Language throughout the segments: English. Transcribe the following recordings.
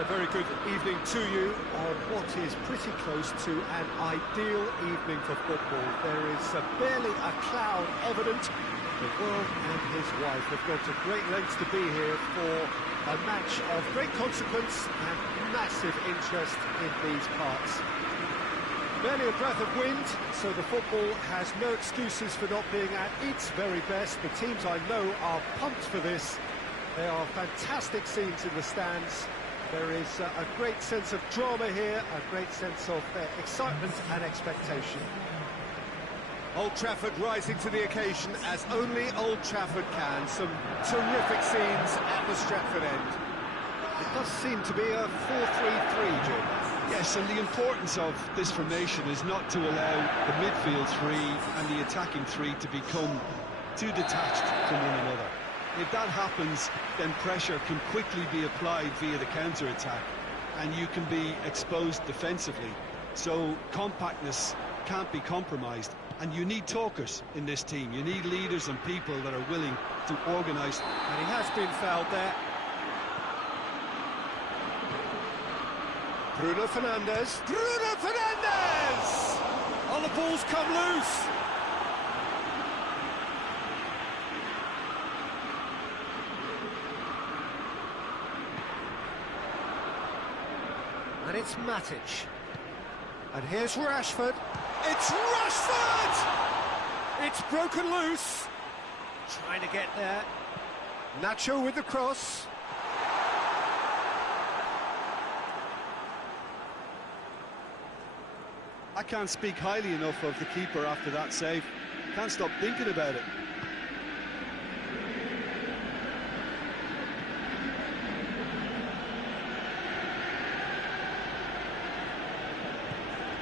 a very good evening to you on what is pretty close to an ideal evening for football. There is barely a cloud evident. The world and his wife have gone to great lengths to be here for a match of great consequence and massive interest in these parts. Barely a breath of wind, so the football has no excuses for not being at its very best. The teams I know are pumped for this. There are fantastic scenes in the stands. There is a great sense of drama here, a great sense of excitement and expectation. Old Trafford rising to the occasion as only Old Trafford can. Some terrific scenes at the Stretford end. It does seem to be a 4-3-3, Jim. Yes, and the importance of this formation is not to allow the midfield three and the attacking three to become too detached from one another. If that happens, then pressure can quickly be applied via the counter-attack, and you can be exposed defensively. So compactness can't be compromised, and you need talkers in this team. You need leaders and people that are willing to organise. And he has been fouled there. Bruno Fernandes. Bruno Fernandes! Oh, the ball's come loose. And it's Matic. And here's Rashford. It's Rashford! It's broken loose. Trying to get there. Nacho with the cross. I can't speak highly enough of the keeper after that save. Can't stop thinking about it.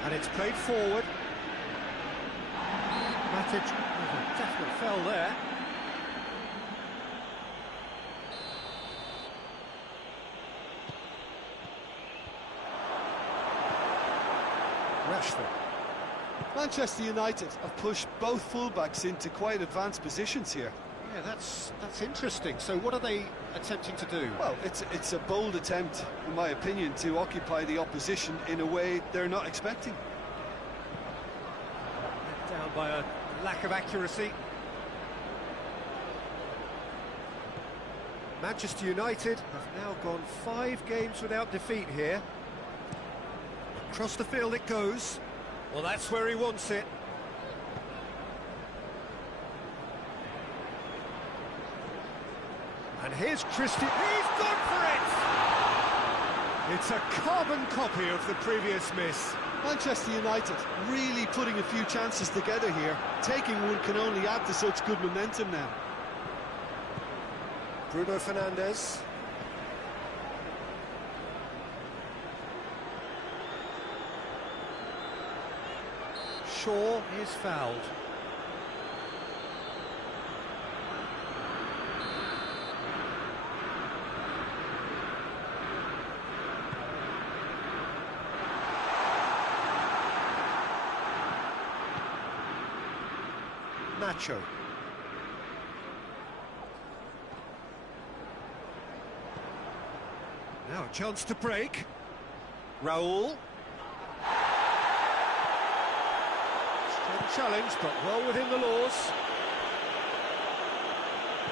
And it's played forward. Matic with a definite foul there. Rashford. Manchester United have pushed both fullbacks into quite advanced positions here. Yeah, that's interesting. So what are they attempting to do? Well, it's a bold attempt, in my opinion, to occupy the opposition in a way they're not expecting. Let down by a lack of accuracy. Manchester United have now gone 5 games without defeat here. Across the field it goes. Well, that's where he wants it. And here's Christian. He's gone for it! It's a carbon copy of the previous miss. Manchester United really putting a few chances together here. Taking one can only add to such good momentum now. Bruno Fernandes. Shaw is fouled. Nacho. Now a chance to break. Raul. Challenge, but well within the laws.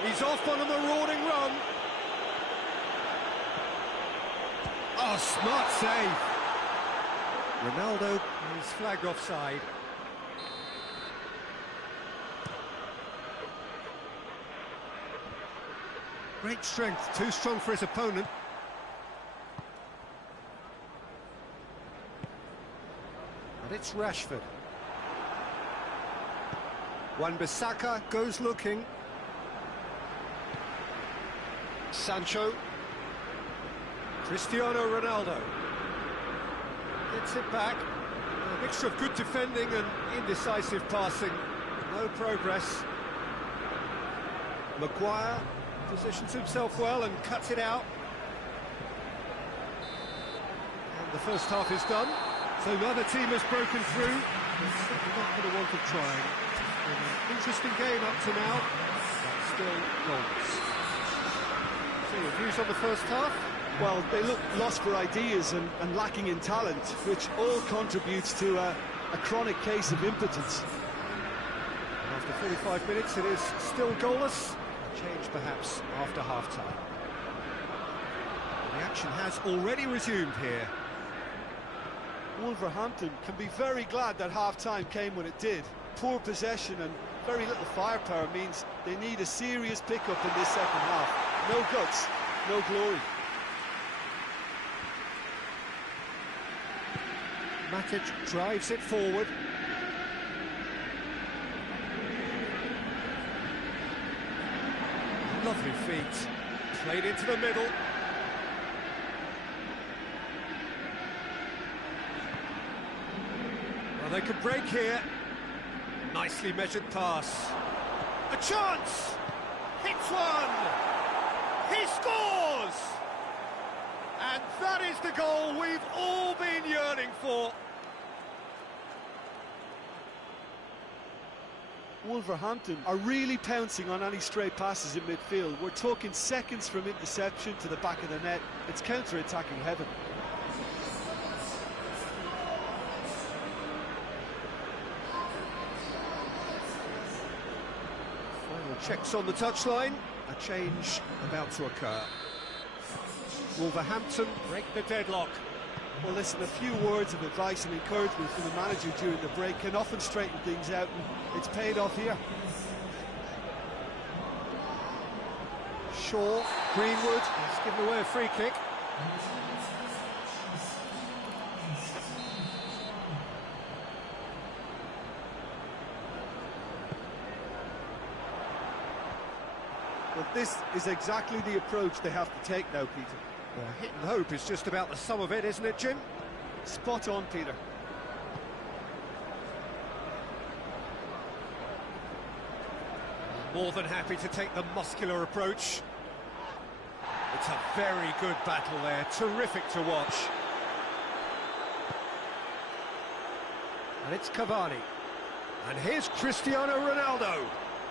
He's off on a marauding run. Oh, smart save. Ronaldo is flagged offside. Great strength, too strong for his opponent. And it's Rashford. Wan-Bissaka goes looking. Sancho. Cristiano Ronaldo. Gets it back. A mixture of good defending and indecisive passing. No progress. Maguire positions himself well and cuts it out. And the first half is done. So the other team has broken through. They're certainly not for the want of trying. An interesting game up to now, but still goals. So your views on the first half? Well, they look lost for ideas and lacking in talent, which all contributes to a chronic case of impotence. After 45 minutes, it is still goalless. A change perhaps after half-time. The action has already resumed here. Wolverhampton can be very glad that half-time came when it did. Poor possession and very little firepower means they need a serious pickup in this second half. No guts, no glory. Matic drives it forward. Lovely feet. Played into the middle. Well, they could break here. Nicely measured pass. A chance! Hits one! He scores! And that is the goal we've all been yearning for. Wolverhampton are really pouncing on any stray passes in midfield. We're talking seconds from interception to the back of the net. It's counter-attacking heaven. Final checks on the touchline. A change about to occur. Wolverhampton break the deadlock. Well, listen, a few words of advice and encouragement from the manager during the break can often straighten things out, and it's paid off here. Shaw, Greenwood, he's given away a free kick. But this is exactly the approach they have to take now, Peter. Well, hit and hope is just about the sum of it, isn't it, Jim? Spot on, Peter. More than happy to take the muscular approach. It's a very good battle there, terrific to watch. And it's Cavani. And here's Cristiano Ronaldo.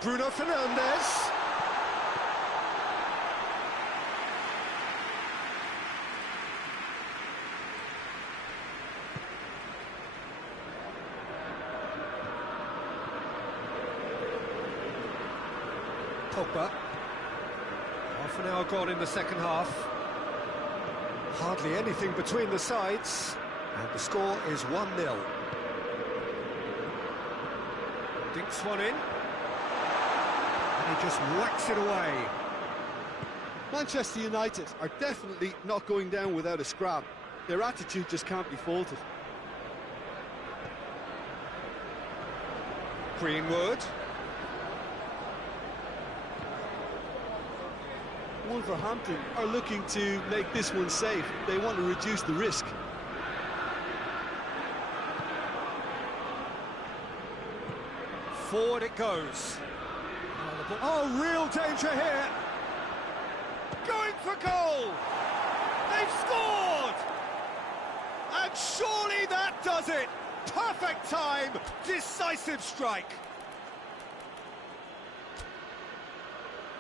Bruno Fernandes. Pogba. Half an hour gone in the second half. Hardly anything between the sides. And the score is 1-0. Dinks one in. And he just whacks it away. Manchester United are definitely not going down without a scrap. Their attitude just can't be faulted. Greenwood. Wolverhampton are looking to make this one safe. They want to reduce the risk. Forward it goes. Oh, real danger here. Going for goal. They've scored. And surely that does it. Perfect time. Decisive strike.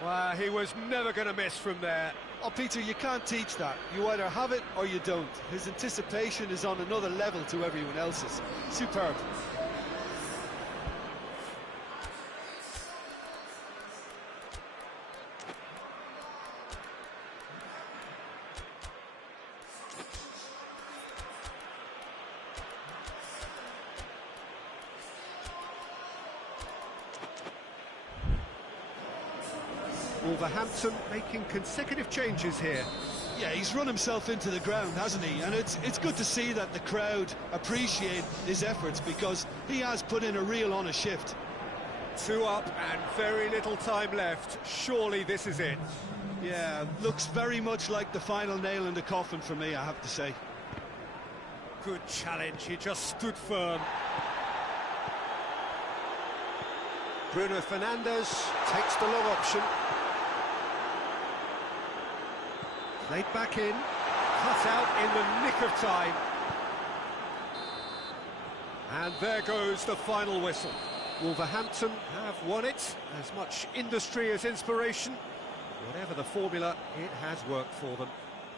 Well, he was never going to miss from there. Oh, Peter, you can't teach that. You either have it or you don't. His anticipation is on another level to everyone else's. Superb. Wolverhampton making consecutive changes here. Yeah, he's run himself into the ground, hasn't he? And it's good to see that the crowd appreciate his efforts, because he has put in a real honest shift. 2 up and very little time left. Surely this is it. Yeah, looks very much like the final nail in the coffin for me, I have to say. Good challenge, he just stood firm. Bruno Fernandes takes the long option. Played back in, cut out in the nick of time. And there goes the final whistle. Wolverhampton have won it. As much industry as inspiration. Whatever the formula, it has worked for them.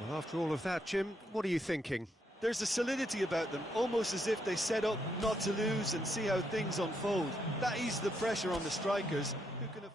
Well, after all of that, Jim, what are you thinking? There's a solidity about them, almost as if they set up not to lose and see how things unfold. That eases the pressure on the strikers, who can...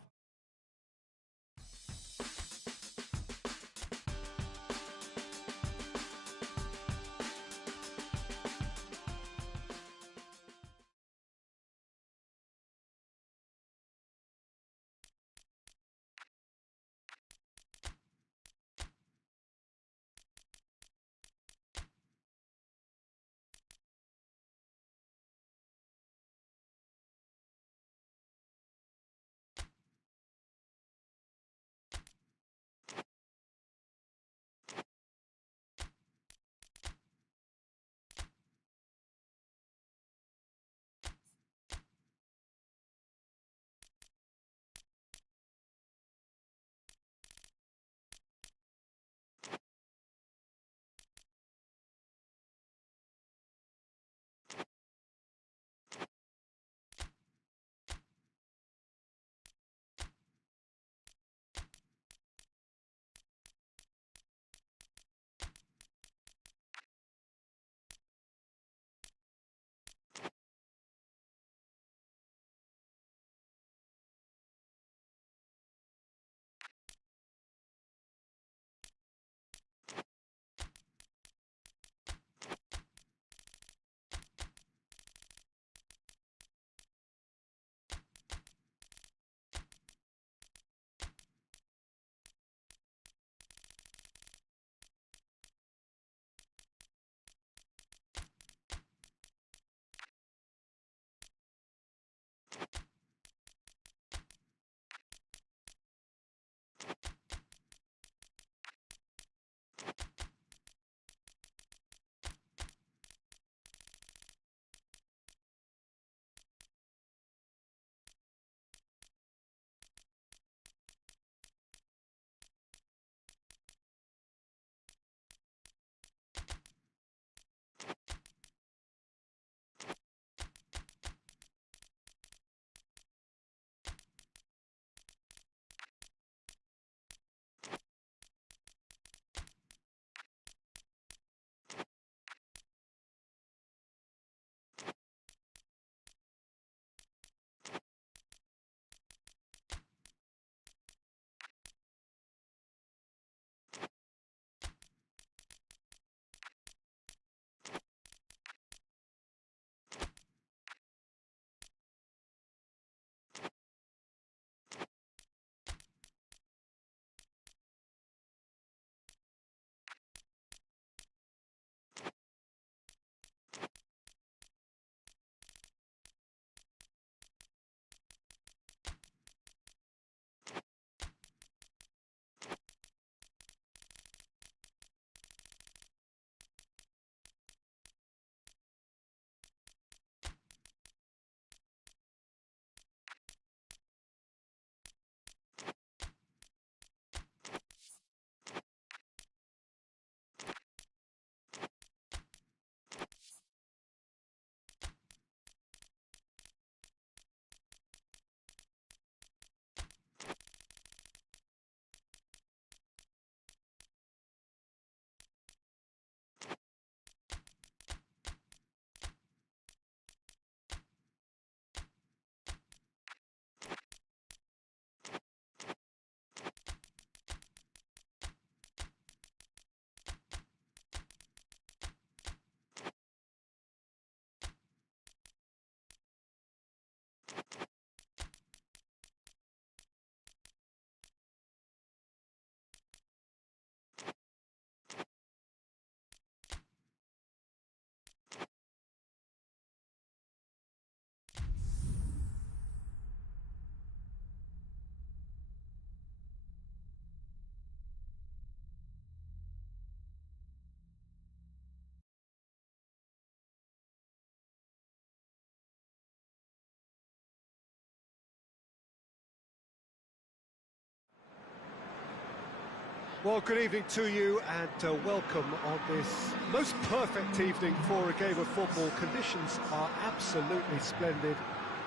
Well, good evening to you and welcome on this most perfect evening for a game of football. Conditions are absolutely splendid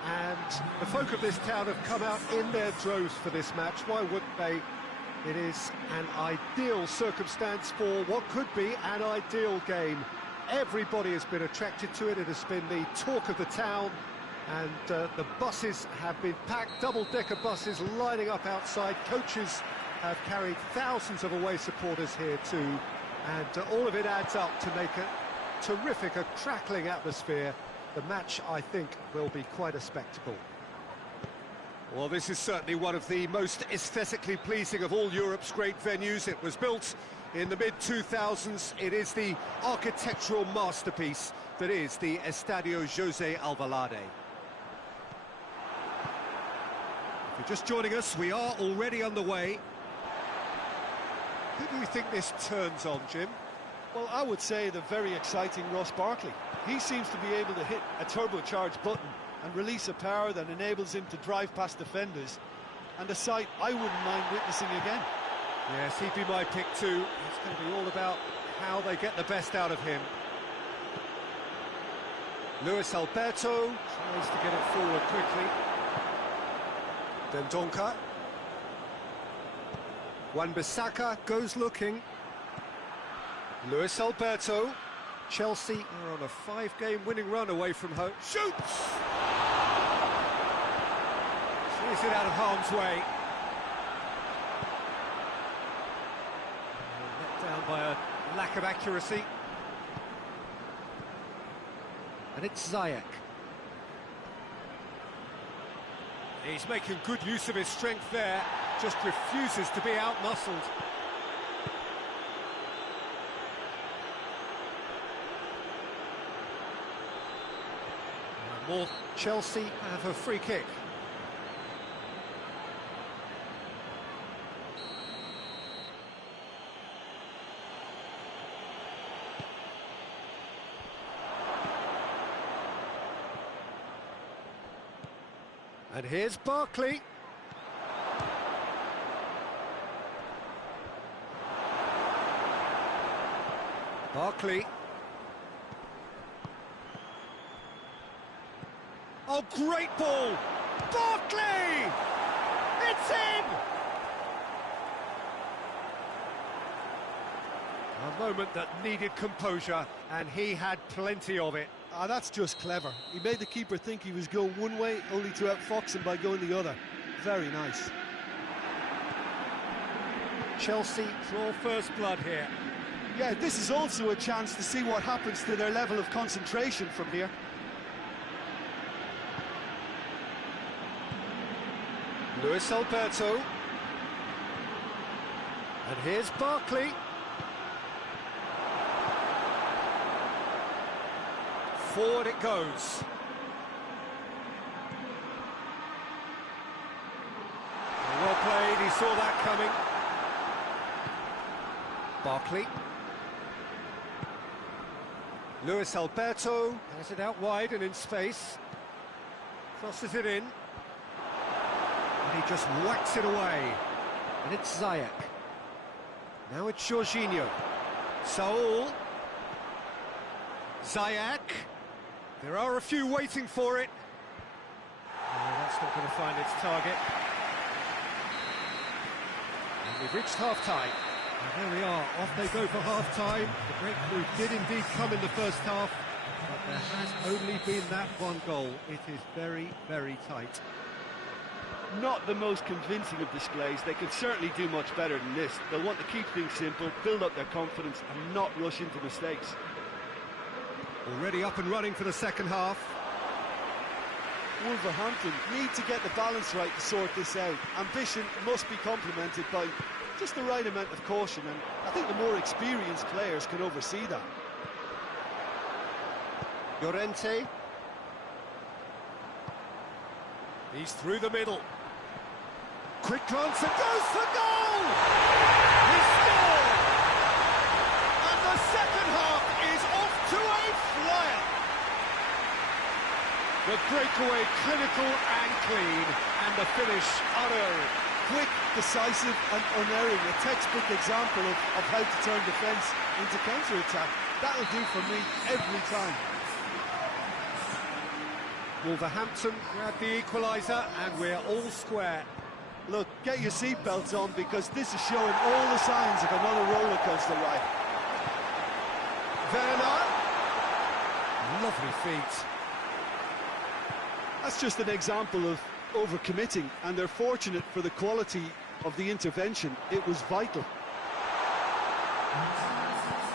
and the folk of this town have come out in their droves for this match. Why wouldn't they? It is an ideal circumstance for what could be an ideal game. Everybody has been attracted to it. It has been the talk of the town, and the buses have been packed, double-decker buses lining up outside. Coaches have carried thousands of away supporters here too, and all of it adds up to make a terrific, a crackling atmosphere. The match, I think, will be quite a spectacle. Well, this is certainly one of the most aesthetically pleasing of all Europe's great venues. It was built in the mid-2000s. It is the architectural masterpiece that is the Estadio José Alvalade. If you're just joining us, we are already underway. Who do you think this turns on, Jim? Well, I would say the very exciting Ross Barkley. He seems to be able to hit a turbocharged button and release a power that enables him to drive past defenders, and a sight I wouldn't mind witnessing again. Yes, he'd be my pick too. It's going to be all about how they get the best out of him. Luis Alberto tries to get it forward quickly. Dendoncker. Wan-Bissaka goes looking. Luis Alberto. Chelsea are on a 5-game winning run away from home. Shoots! She's it out of harm's way. Let down by a lack of accuracy. And it's Ziyech. He's making good use of his strength there, just refuses to be out-muscled. More Chelsea have a free kick. And here's Barkley. Barkley. Oh, great ball! Barkley! It's in! A moment that needed composure, and he had plenty of it. Ah, that's just clever. He made the keeper think he was going one way, only to outfox him by going the other. Very nice. Chelsea draw first blood here. Yeah, this is also a chance to see what happens to their level of concentration from here. Luis Alberto. And here's Barkley. Forward it goes. Well played, he saw that coming. Barkley. Luis Alberto has it out wide and in space. Crosses it in. And he just whacks it away. And it's Ziyech. Now it's Jorginho. Saul. Ziyech. There are a few waiting for it. Oh, that's not going to find its target. And we've reached half-time. And there we are, off they go for half-time. The breakthrough did indeed come in the first half, but there has only been that one goal. It is very, very tight. Not the most convincing of displays. They could certainly do much better than this. They'll want to keep things simple, build up their confidence and not rush into mistakes. Already up and running for the second half. Wolverhampton need to get the balance right to sort this out. Ambition must be complemented by just the right amount of caution, and I think the more experienced players can oversee that. Llorente. He's through the middle. Quick glance and goes for goal! He scored! And the second half is off to a flyer. The breakaway clinical and clean, and the finish unerring. Quick, decisive and unerring, a textbook example of how to turn defence into counter-attack. That'll do for me every time. Wolverhampton grab the equaliser, and we're all square. Look, get your seatbelts on because this is showing all the signs of another roller coaster ride. Werner. Lovely feet. That's just an example of overcommitting, and they're fortunate for the quality of the intervention. It was vital.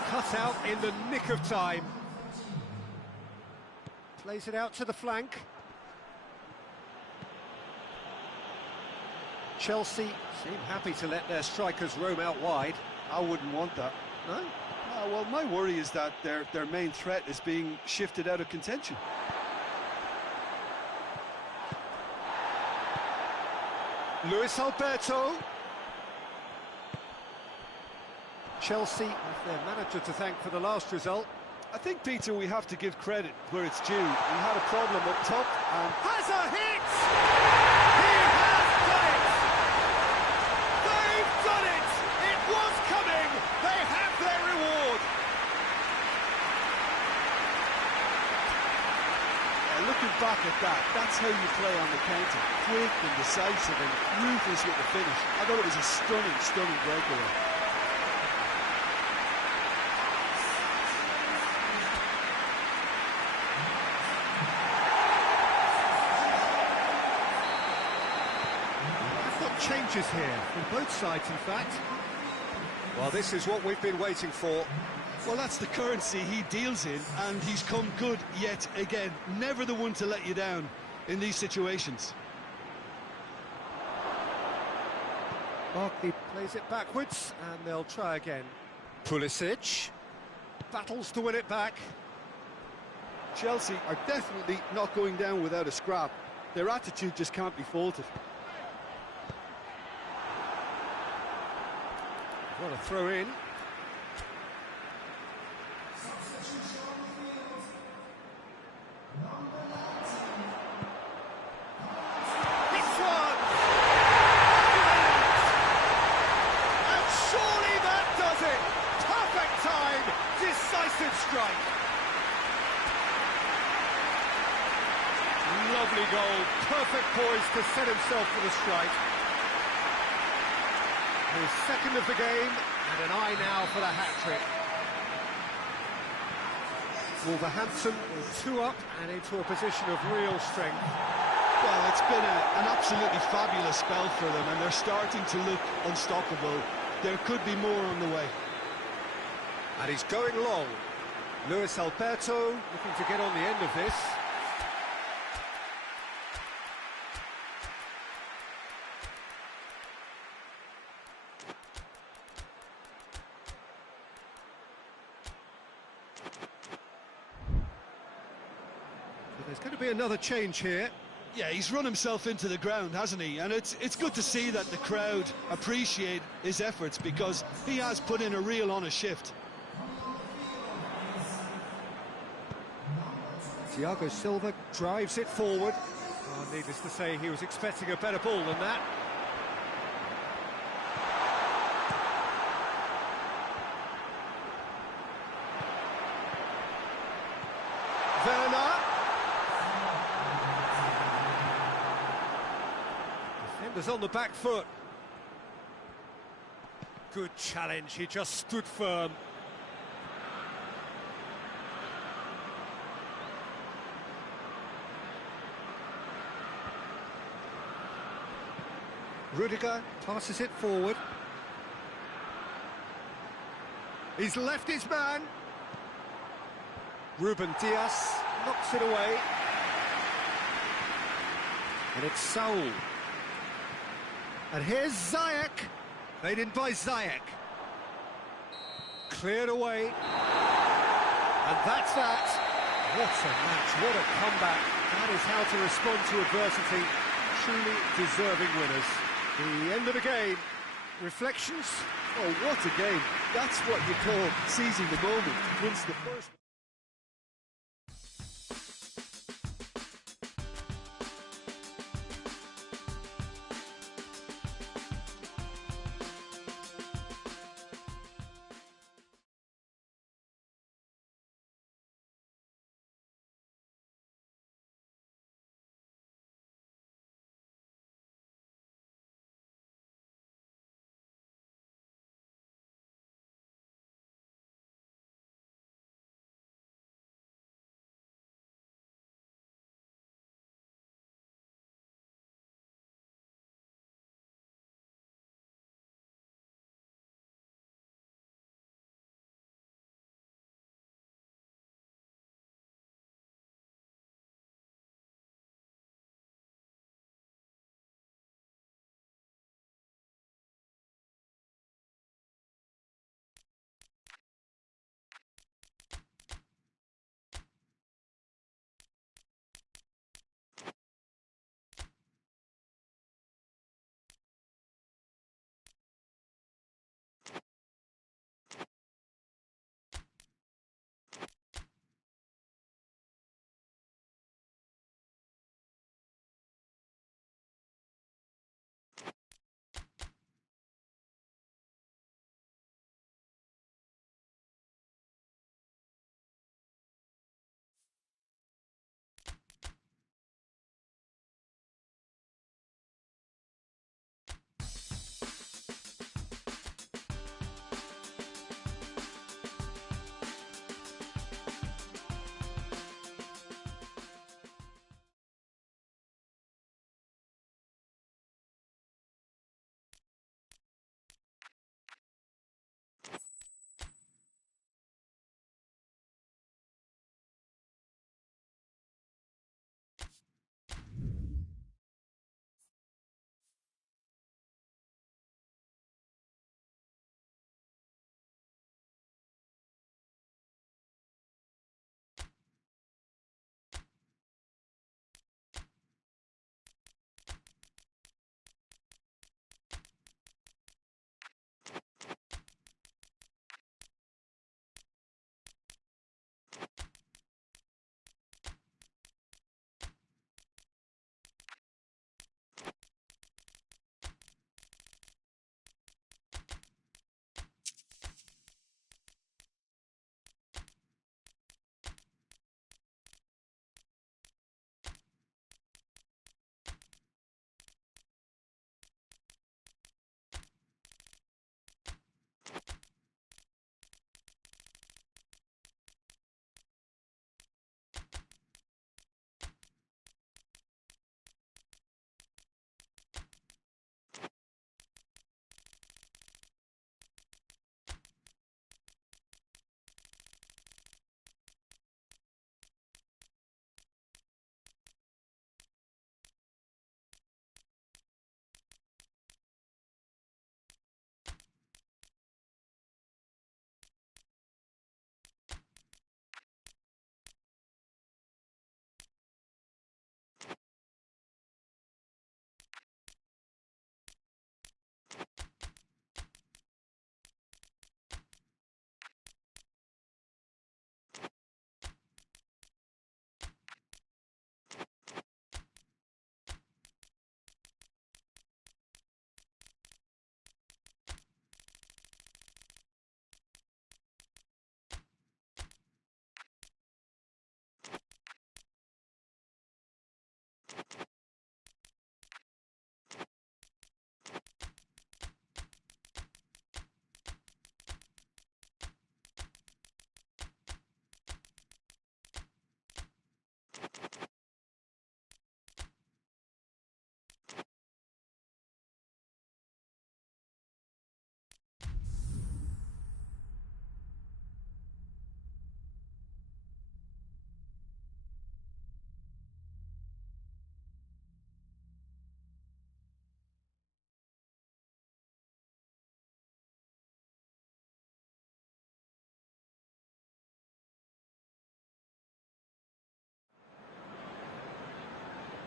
Cut out in the nick of time. Plays it out to the flank. Chelsea seem happy to let their strikers roam out wide. I wouldn't want that. No? Well, my worry is that their main threat is being shifted out of contention. Luis Alberto. Chelsea have their manager to thank for the last result. I think, Peter, we have to give credit where it's due. We had a problem up top and... Has a hit! He has done it! They've done it! It was coming! They have their reward! Looking back at that, that's how you play on the counter. Quick and decisive and ruthless with the finish. I thought it was a stunning, stunning breakaway. Changes here from both sides, in fact. Well, this is what we've been waiting for. Well, that's the currency he deals in, and he's come good yet again. Never the one to let you down in these situations. Barkley plays it backwards, and they'll try again. Pulisic battles to win it back. Chelsea are definitely not going down without a scrap. Their attitude just can't be faulted. What a throw in. It's one! And surely that does it! Perfect time! Decisive strike! Lovely goal. Perfect poise to set himself for the strike. His second of the game, and an eye now for the hat-trick. Wolverhampton with 2 up and into a position of real strength. Well, it's been an absolutely fabulous spell for them, and they're starting to look unstoppable. There could be more on the way. And he's going long. Luis Alberto looking to get on the end of this. There's going to be another change here. Yeah, he's run himself into the ground, hasn't he? And it's good to see that the crowd appreciate his efforts because he has put in a real honest shift. Thiago Silva drives it forward. Oh, needless to say, he was expecting a better ball than that. Werner. Defenders on the back foot. Good challenge, he just stood firm. Rudiger passes it forward. He's left his man. Ruben Diaz knocks it away. And it's Saul. And here's Ziyech. Played in by Ziyech. Cleared away. And that's that. What a match, what a comeback. That is how to respond to adversity. Truly deserving winners. The end of the game. Reflections? Oh, what a game. That's what you call seizing the moment. Once the first...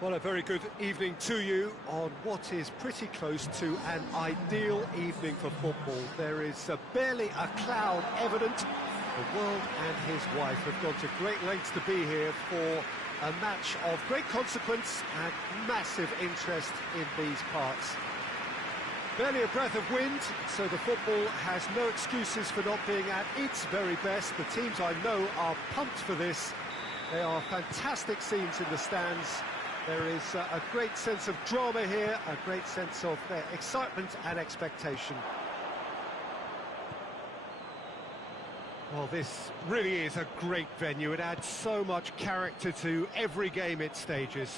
Well, a very good evening to you on what is pretty close to an ideal evening for football. There is barely a cloud evident. The world and his wife have gone to great lengths to be here for a match of great consequence and massive interest in these parts. Barely a breath of wind, so the football has no excuses for not being at its very best. The teams I know are pumped for this. They are fantastic scenes in the stands. There is a great sense of drama here, a great sense of excitement and expectation. Well, this really is a great venue. It adds so much character to every game it stages.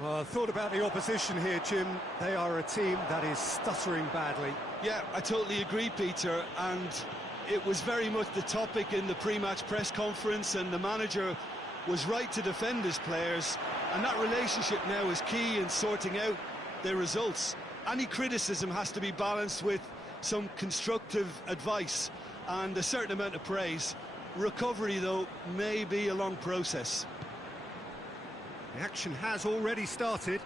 Well, I thought about the opposition here, Jim. They are a team that is stuttering badly. Yeah, I totally agree, Peter, and it was very much the topic in the pre-match press conference, and the manager was right to defend his players, and that relationship now is key in sorting out their results. Any criticism has to be balanced with some constructive advice and a certain amount of praise. Recovery, though, may be a long process. The action has already started.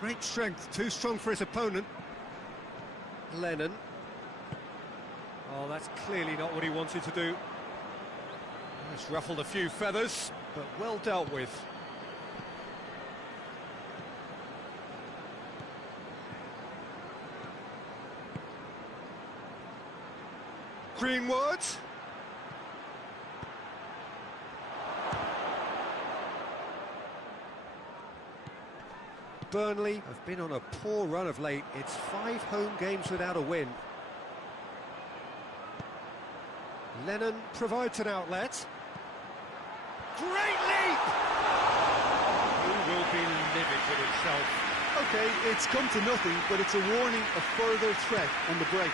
Great strength, too strong for his opponent. Lennon. Oh, that's clearly not what he wanted to do. It's ruffled a few feathers, but well dealt with. Greenwood. Burnley have been on a poor run of late. It's 5 home games without a win. Lennon provides an outlet. Great leap! He will be livid with himself. OK, it's come to nothing, but it's a warning of further threat on the break.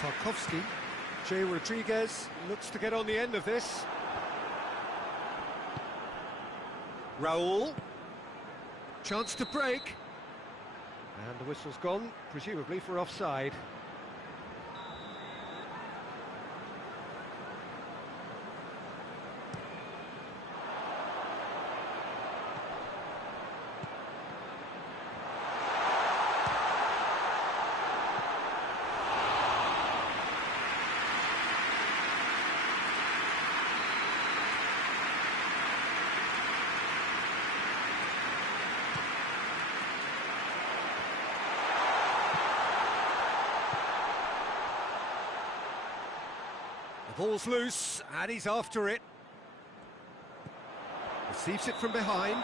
Tarkowski. Jay Rodriguez looks to get on the end of this. Raul. Chance to break. And the whistle's gone, presumably for offside. The ball's loose, and he's after it. Receives it from behind,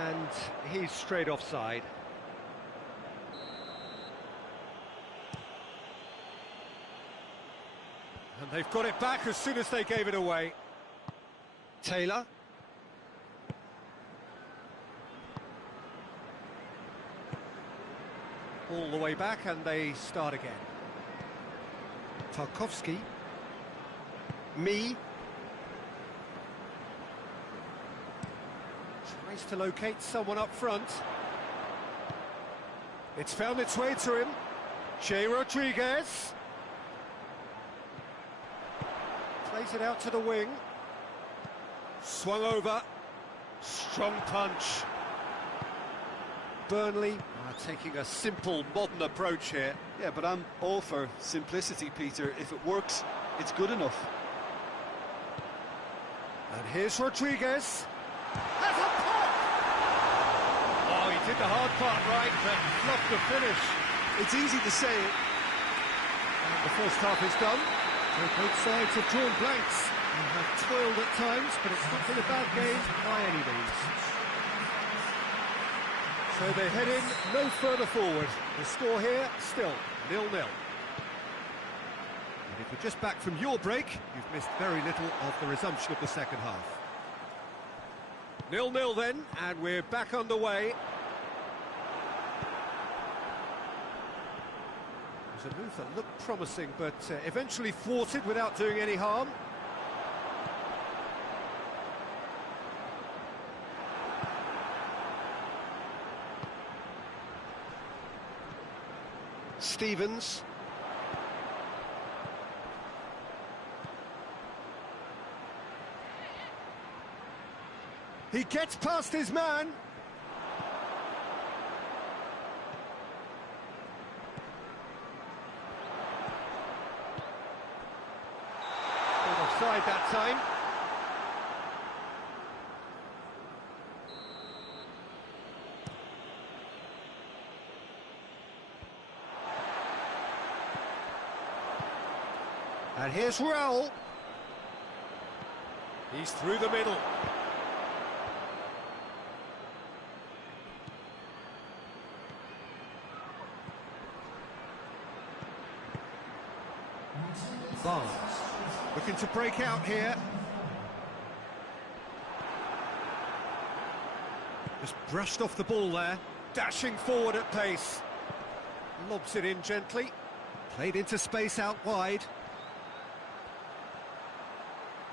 and he's straight offside. And they've got it back as soon as they gave it away. Taylor. All the way back, and they start again. Tarkowski. Tries to locate someone up front. It's found its way to him. Jay Rodriguez. Plays it out to the wing. Swung over. Strong punch. Burnley are taking a simple, modern approach here. Yeah, but I'm all for simplicity, Peter. If it works, it's good enough. And here's Rodriguez. Has a pop! Oh, he did the hard part right, but fluffed the finish. It's easy to say it. And the first half is done. So both sides have drawn blanks and have toiled at times, but it's not been a bad game by any means. So they head in no further forward. The score here, still 0-0. And if you're just back from your break, you've missed very little of the resumption of the second half. 0-0 then, and we're back underway. It was a move that looked promising, but eventually thwarted without doing any harm. Stevens. He gets past his man. Caught offside that time. And here's Raul. He's through the middle. Barnes looking to break out here. Just brushed off the ball there. Dashing forward at pace. Lobs it in gently. Played into space out wide.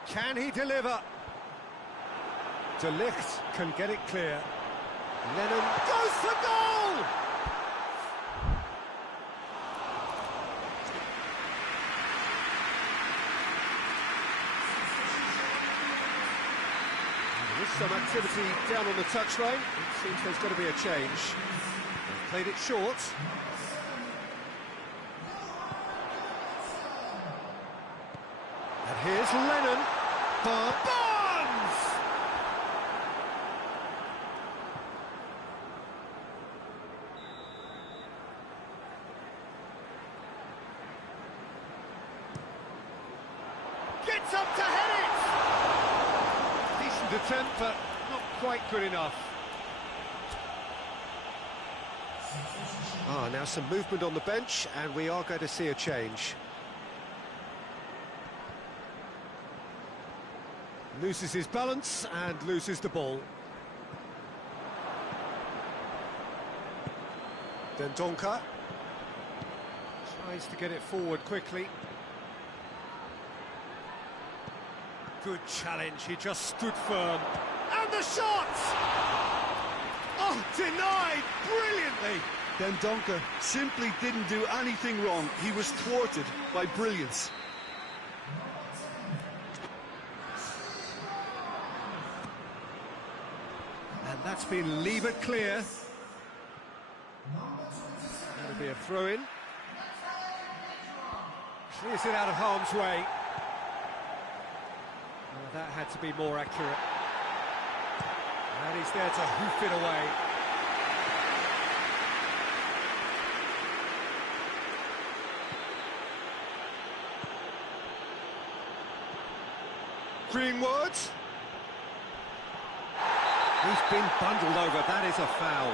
Can he deliver? De Ligt can get it clear. Lennon goes for goal! There is some activity down on the touchline. It seems there's got to be a change. They've played it short. And here's Lennon. Barnes! Gets up to head it! Decent attempt, but not quite good enough. Now some movement on the bench, and we are going to see a change. Loses his balance and loses the ball. Dendoncker tries to get it forward quickly. Good challenge, he just stood firm. And the shot! Oh, denied brilliantly! Dendoncker simply didn't do anything wrong. He was thwarted by brilliance. And that's been levered clear. That'll be a throw-in. Clears it out of harm's way. Well, that had to be more accurate. And he's there to hoof it away. Greenwood. He's been bundled over, that is a foul.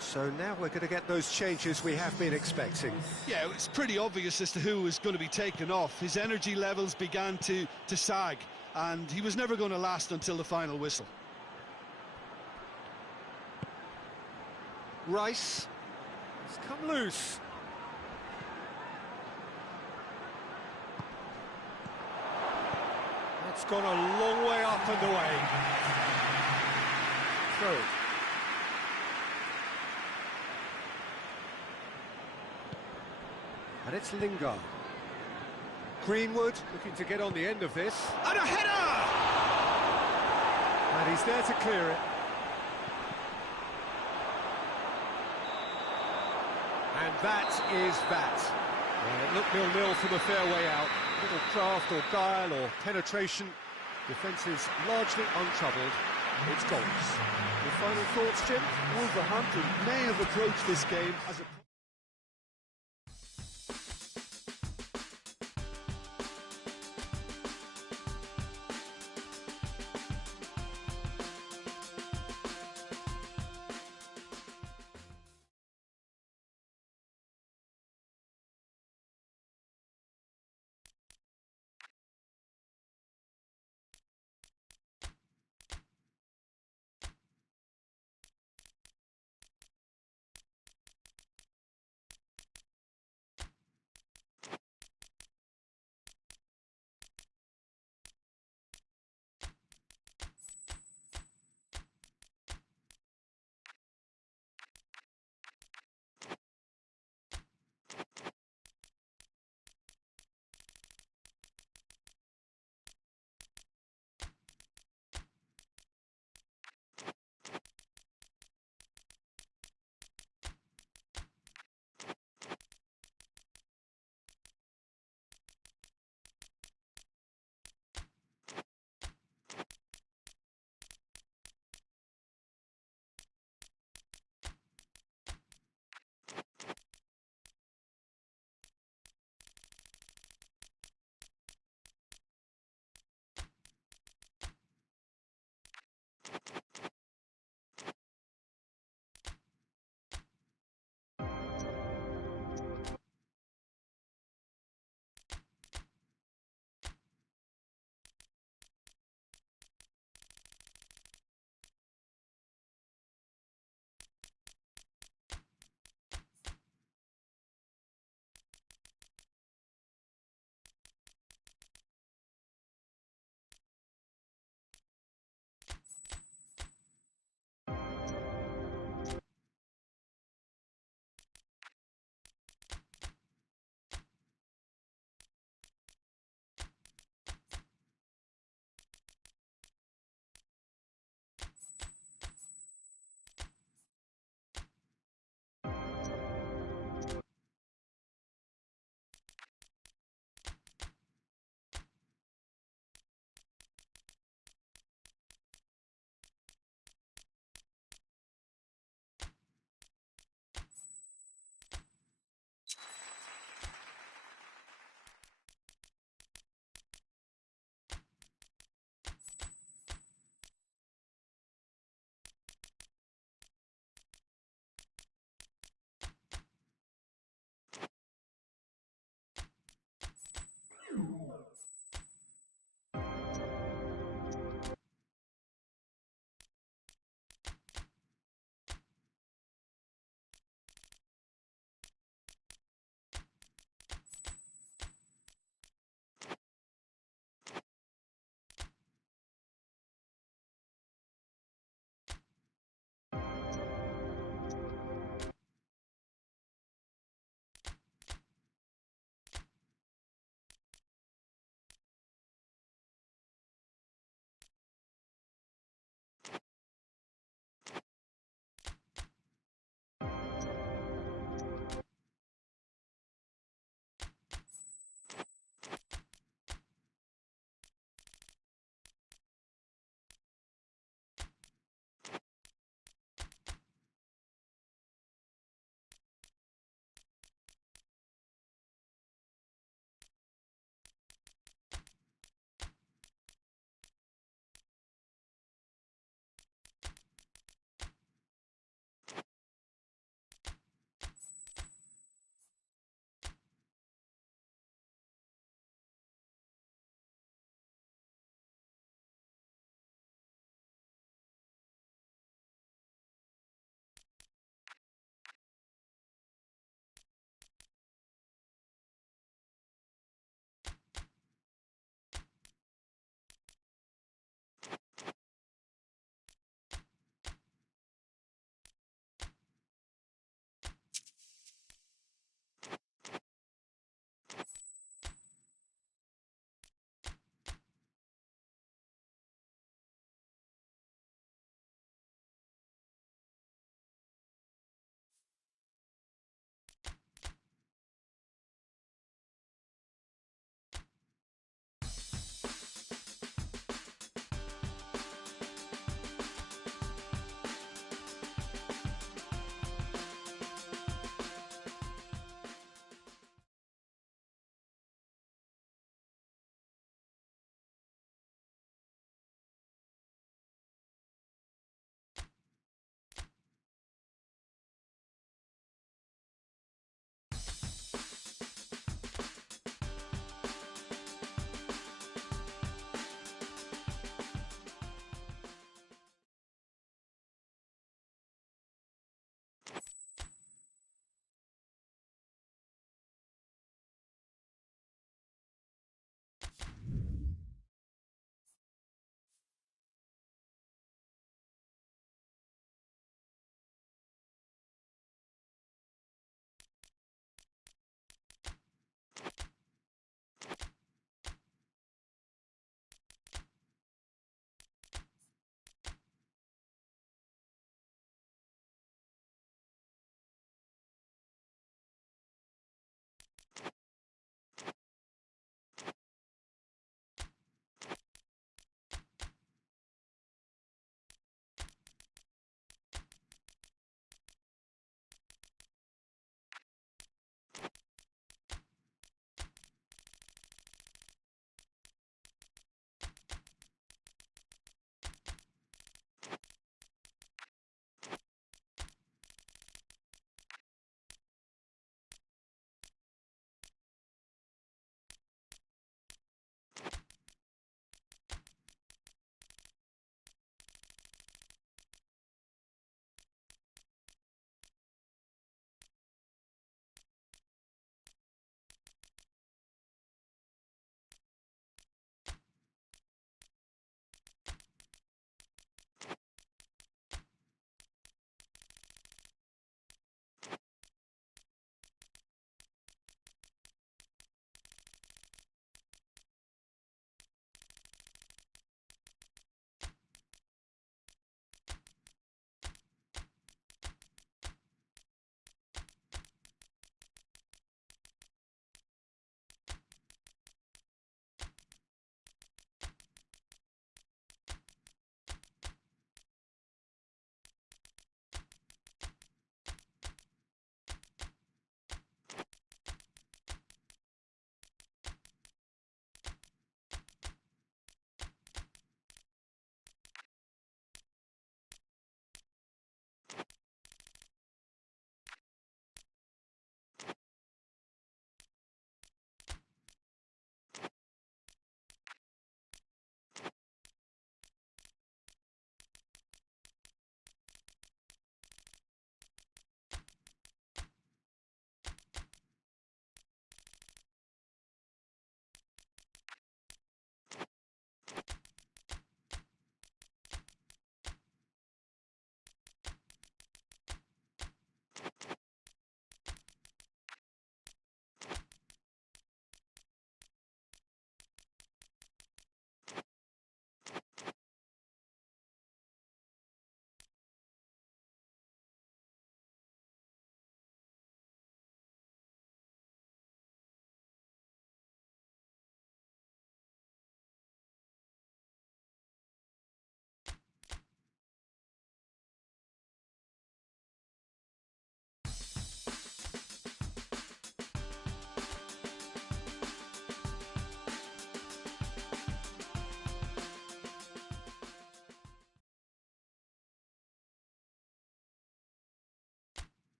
So now we're going to get those changes we have been expecting. Yeah, it's pretty obvious as to who was going to be taken off. His energy levels began to sag, and he was never going to last until the final whistle. Rice has come loose. That's gone a long way up and away. Throw. And it's Lingard. Greenwood looking to get on the end of this. And a header! And he's there to clear it. And that is that. It looked 0-0 from a fair way out. Little craft or guile or penetration. Defence is largely untroubled. It's goals. Your final thoughts, Jim? Wolverhampton may have approached this game as a...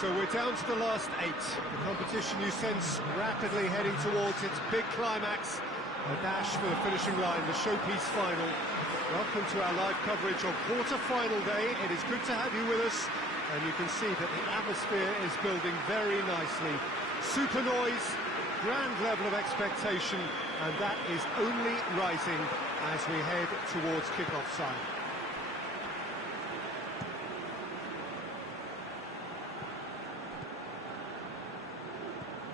So we're down to the last 8. The competition, you sense, rapidly heading towards its big climax. A dash for the finishing line, the showpiece final. Welcome to our live coverage on quarter-final day. It is good to have you with us, and you can see that the atmosphere is building very nicely. Super noise, grand level of expectation, and that is only rising as we head towards kick-off time.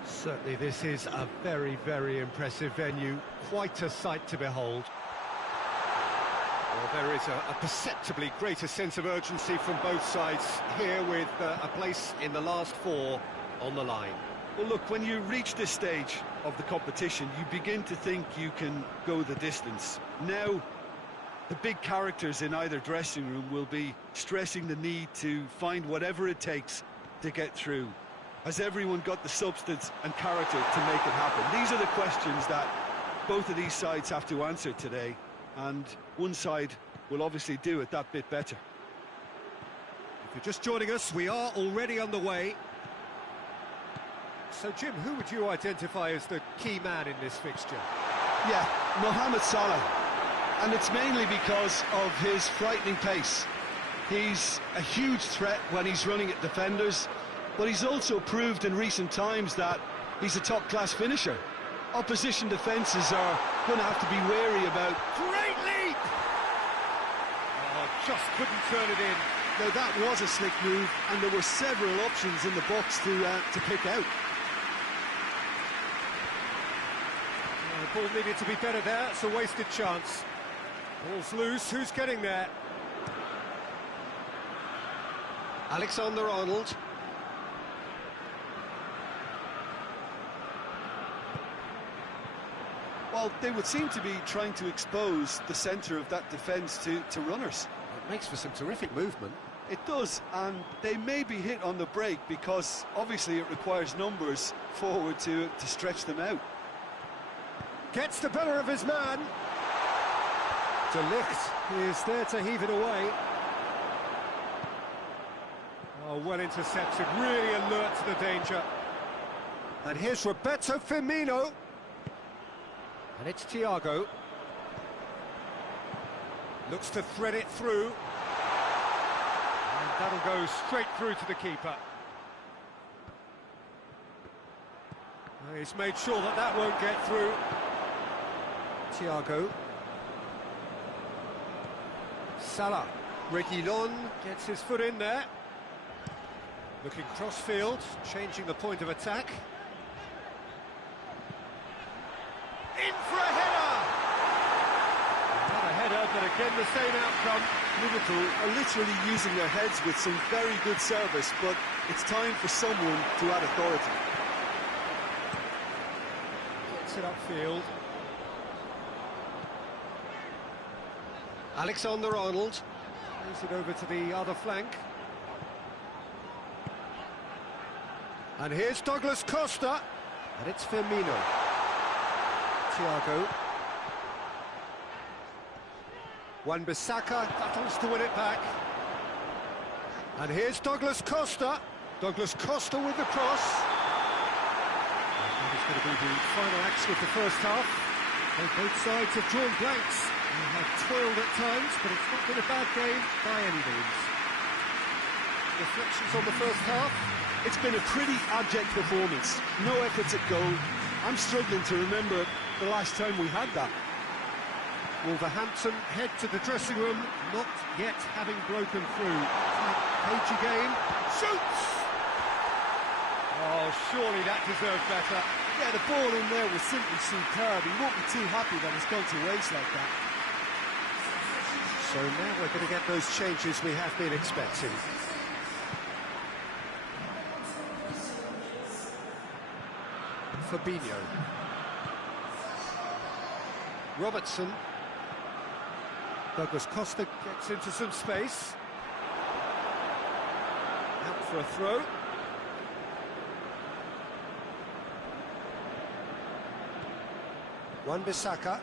Certainly this is a very, very impressive venue, quite a sight to behold. Well, there is a perceptibly greater sense of urgency from both sides here, with a place in the last 4 on the line. Well, look, when you reach this stage of the competition, you begin to think you can go the distance. Now, the big characters in either dressing room will be stressing the need to find whatever it takes to get through. Has everyone got the substance and character to make it happen? These are the questions that both of these sides have to answer today, and one side will obviously do it that bit better. If you're just joining us, we are already underway. So, Jim, who would you identify as the key man in this fixture? Yeah, Mohamed Salah. And it's mainly because of his frightening pace. He's a huge threat when he's running at defenders, but he's also proved in recent times that he's a top-class finisher. Opposition defences are going to have to be wary about... Great leap! Oh, just couldn't turn it in. Now, that was a slick move, and there were several options in the box to pick out. The ball needed to be better there, it's a wasted chance. Ball's loose, who's getting there? Alexander-Arnold. Well, they would seem to be trying to expose the centre of that defence to runners. It makes for some terrific movement. It does, and they may be hit on the break because obviously it requires numbers forward to stretch them out. Gets the better of his man. De Ligt is there to heave it away. Oh, well intercepted, really alert to the danger. And here's Roberto Firmino. And it's Thiago. Looks to thread it through. And that'll go straight through to the keeper. He's made sure that that won't get through. Thiago. Salah. Reguilon gets his foot in there. Looking cross-field, changing the point of attack. In for a header! Not a header, but again the same outcome. Liverpool are literally using their heads with some very good service, but it's time for someone to add authority. Gets it upfield. Alexander-Arnold plays it over to the other flank. And here's Douglas Costa, and it's Firmino. Thiago. Wan-Bissaka battles to win it back. And here's Douglas Costa. Douglas Costa with the cross. That is going to be the final action of the first half. Both sides have drawn blanks. They have toiled at times, but it's not been a bad game by any means. Reflections on the first half? It's been a pretty abject performance. No efforts at goal. I'm struggling to remember the last time we had that. Wolverhampton head to the dressing room, not yet having broken through. Page again, shoots! Oh, surely that deserved better. Yeah, the ball in there was simply superb. He won't be too happy that it's gone to waste like that. So now we're going to get those changes we have been expecting. Fabinho. Robertson. Douglas Costa gets into some space. Out for a throw. Wan-Bissaka.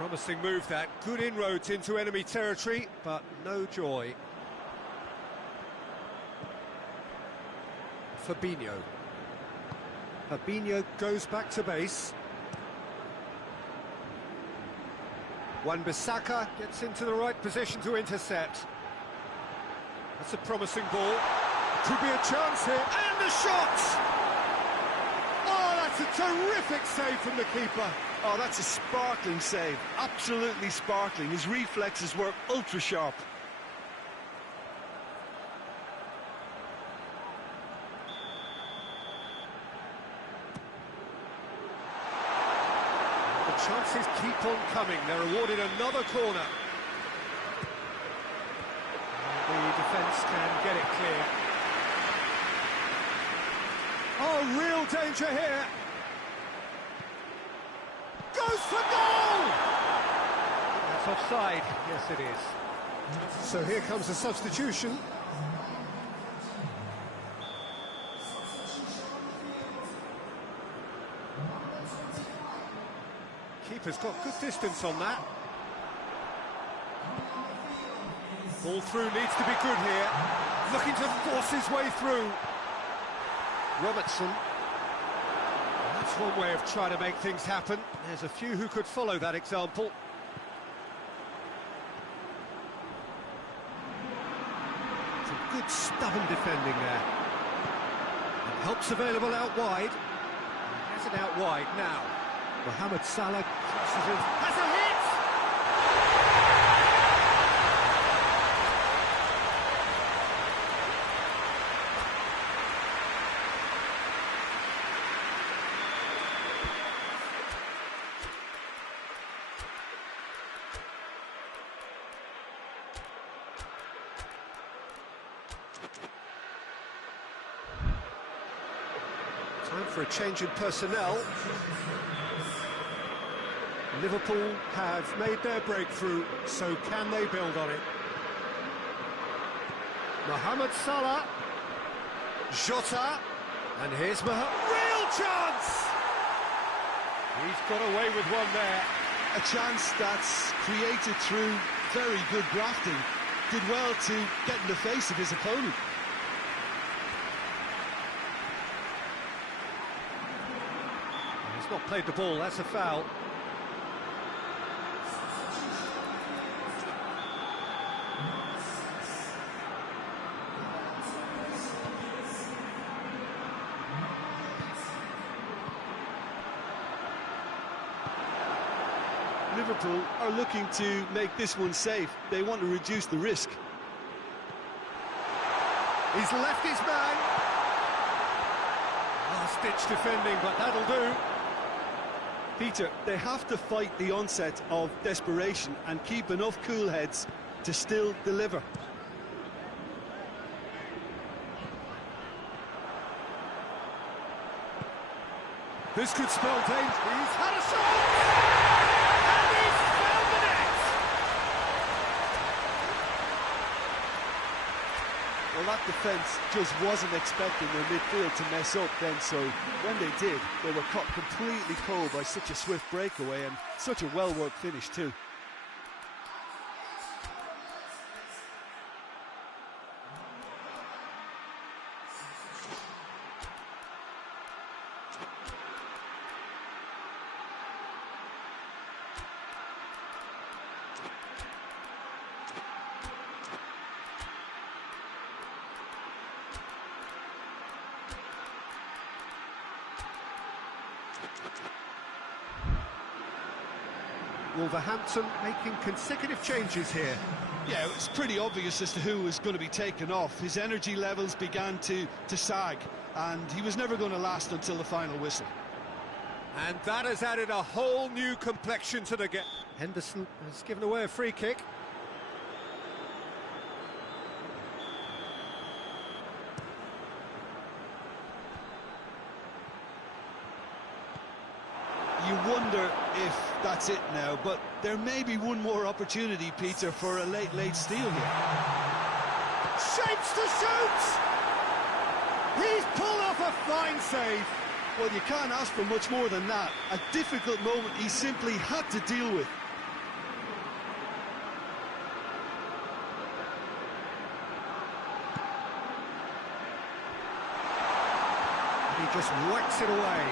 Promising move that, good inroads into enemy territory, but no joy. Fabinho goes back to base. Wan-Bissaka gets into the right position to intercept. That's a promising ball. Could be a chance here, and the shot! Oh, that's a terrific save from the keeper. Oh, that's a sparkling save, absolutely sparkling. His reflexes were ultra-sharp. The chances keep on coming. They're awarded another corner. The defence can get it clear. Oh, real danger here. Goes for goal! That's offside. Yes, it is. So here comes a substitution. Keeper's got good distance on that. Ball through needs to be good here. Looking to force his way through. Robertson. That's one way of trying to make things happen. There's a few who could follow that example. Some good stubborn defending there. And help's available out wide. Has it out wide now. Mohamed Salah crosses in. Has a hit! Time for a change in personnel. Liverpool have made their breakthrough, so can they build on it? Mohamed Salah, Jota, and here's real chance! He's got away with one there. A chance that's created through very good grafting. Did well to get in the face of his opponent. He's not played the ball, that's a foul. Liverpool are looking to make this one safe. They want to reduce the risk. He's left his man. Last-ditch defending, but that'll do. Peter, they have to fight the onset of desperation and keep enough cool heads to still deliver. This could spell danger. He's had a shot! And he's found the net! Well, that defence just wasn't expecting their midfield to mess up then, so when they did, they were caught completely cold by such a swift breakaway and such a well-worked finish too. Wolverhampton making consecutive changes here. Yeah, it's pretty obvious as to who was going to be taken off. His energy levels began to sag, and he was never going to last until the final whistle. And that has added a whole new complexion to the game. Henderson has given away a free kick. You wonder if that's it now, but there may be one more opportunity, Peter, for a late steal here. Shapes to shoot! He's pulled off a fine save. Well, you can't ask for much more than that. A difficult moment he simply had to deal with. He just whacks it away.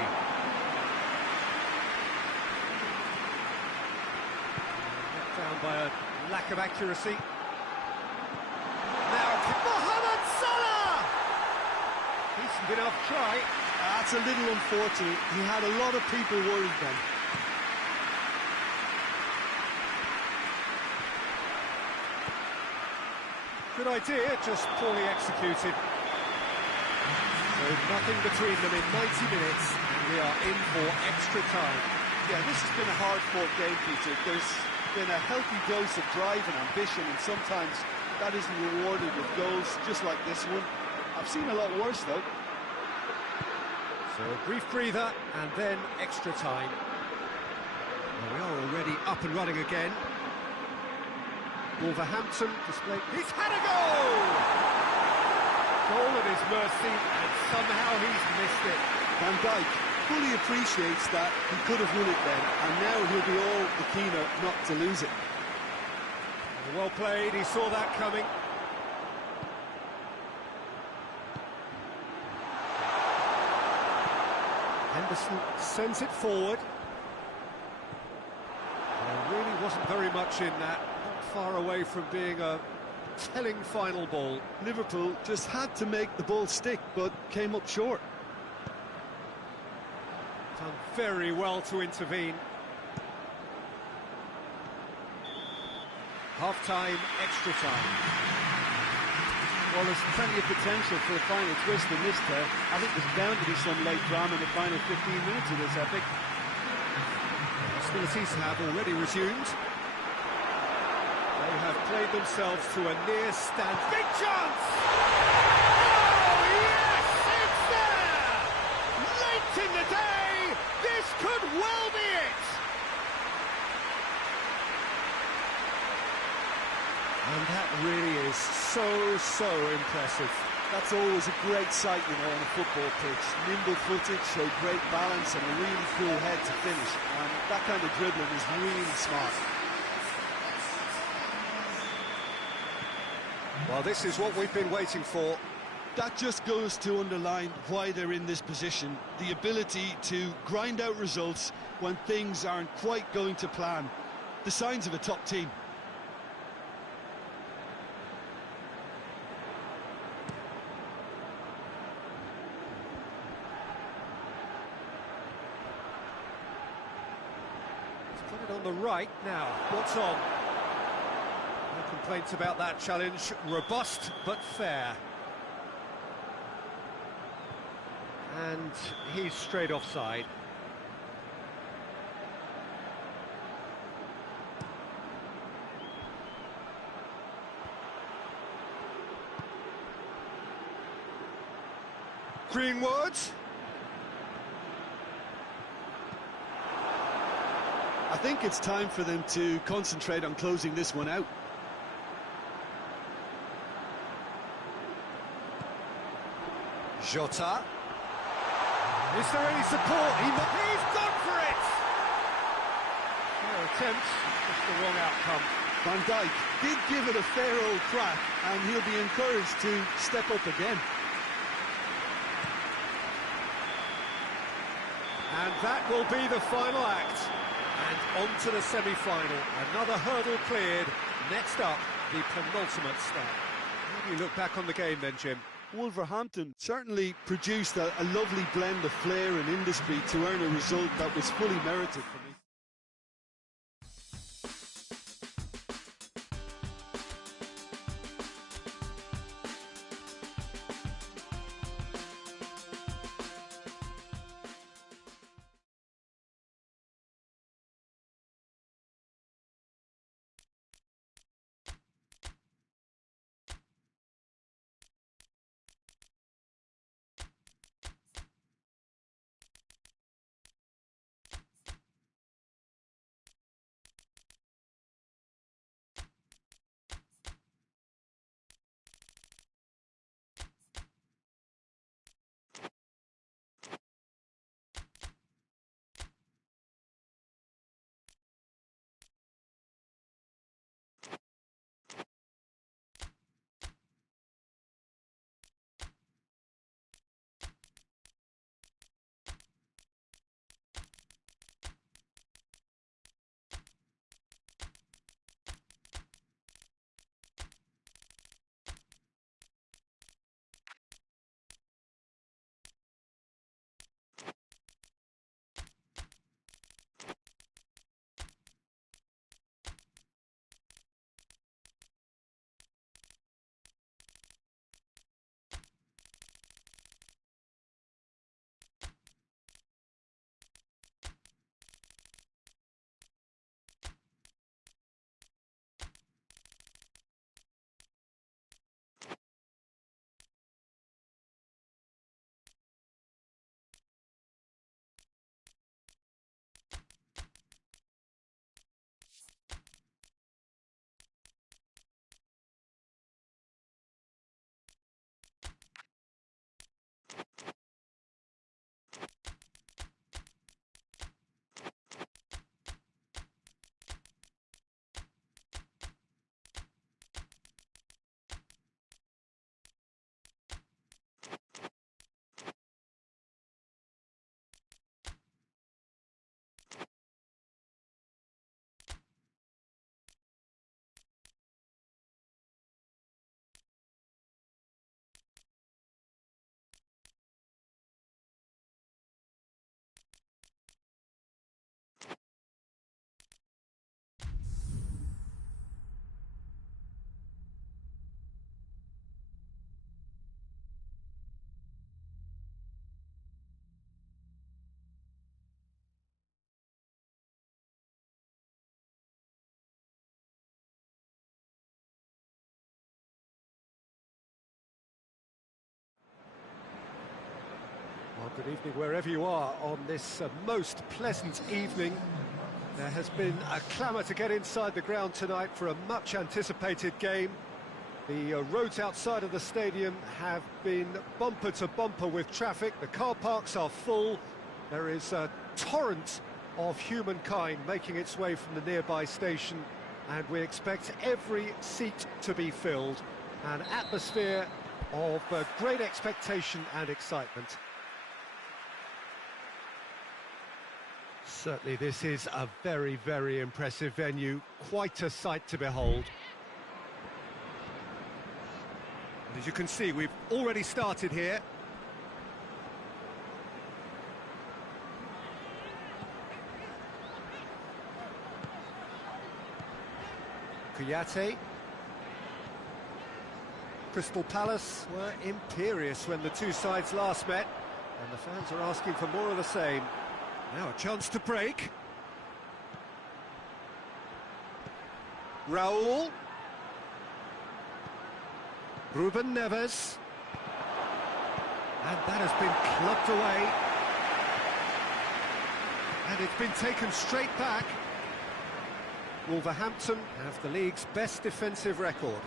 Let down by a lack of accuracy. Now, Mohamed Salah! Decent enough try. That's a little unfortunate. He had a lot of people worried then. Good idea, just poorly executed. So nothing between them in 90 minutes, and we are in for extra time. Yeah, this has been a hard-fought game, Peter. There's been a healthy dose of drive and ambition, and sometimes that isn't rewarded with goals, just like this one. I've seen a lot worse, though. So a brief breather, and then extra time. Well, we are already up and running again. Wolverhampton display. He's had a goal! Goal at his mercy, and somehow he's missed it. Van Dijk fully appreciates that he could have won it then, and now he'll be all the keener not to lose it. Well played, he saw that coming. Henderson sends it forward. There really wasn't very much in that. Not far away from being a telling final ball. Liverpool just had to make the ball stick, but came up short. Done very well to intervene. Half-time, extra time. Well, there's plenty of potential for a final twist in this there. I think there's bound to be some late drama in the final 15 minutes of this epic. Hostilities have already resumed. They have played themselves to a near stand. Big chance! Oh, yes! It's there! Late in the day, this could well be it! And that really is so impressive. That's always a great sight, you know, on a football pitch. Nimble-footed, show great balance and a really cool head to finish. And that kind of dribbling is really smart. Well, this is what we've been waiting for. That just goes to underline why they're in this position. The ability to grind out results when things aren't quite going to plan. The signs of a top team. Put it on the right now. What's on? No complaints about that challenge. Robust but fair. And he's straight offside. Greenwood. I think it's time for them to concentrate on closing this one out. Jota. Is there any support? He's gone for it! Fair attempt, just the wrong outcome. Van Dijk did give it a fair old crack, and he'll be encouraged to step up again. And that will be the final act. And on to the semi-final. Another hurdle cleared. Next up, the penultimate step. How do you look back on the game then, Jim? Wolverhampton certainly produced a lovely blend of flair and industry to earn a result that was fully merited for me. Good evening wherever you are on this most pleasant evening. There has been a clamour to get inside the ground tonight for a much-anticipated game. The roads outside of the stadium have been bumper to bumper with traffic. The car parks are full. There is a torrent of humankind making its way from the nearby station, and we expect every seat to be filled. An atmosphere of great expectation and excitement. Certainly this is a very, very impressive venue, quite a sight to behold. And as you can see, we've already started here. Kouyaté. Crystal Palace were imperious when the two sides last met, and the fans are asking for more of the same. Now a chance to break. Raúl. Ruben Neves. And that has been clubbed away. And it's been taken straight back. Wolverhampton have the league's best defensive record.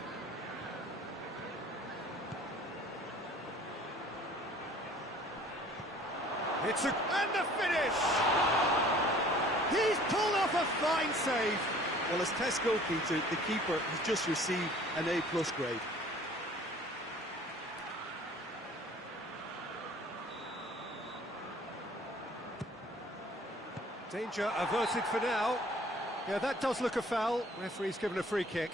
And the finish! He's pulled off a fine save. Well, as test goalkeeper, the keeper has just received an A+ grade. Danger averted for now. Yeah, that does look a foul. Referee's given a free kick.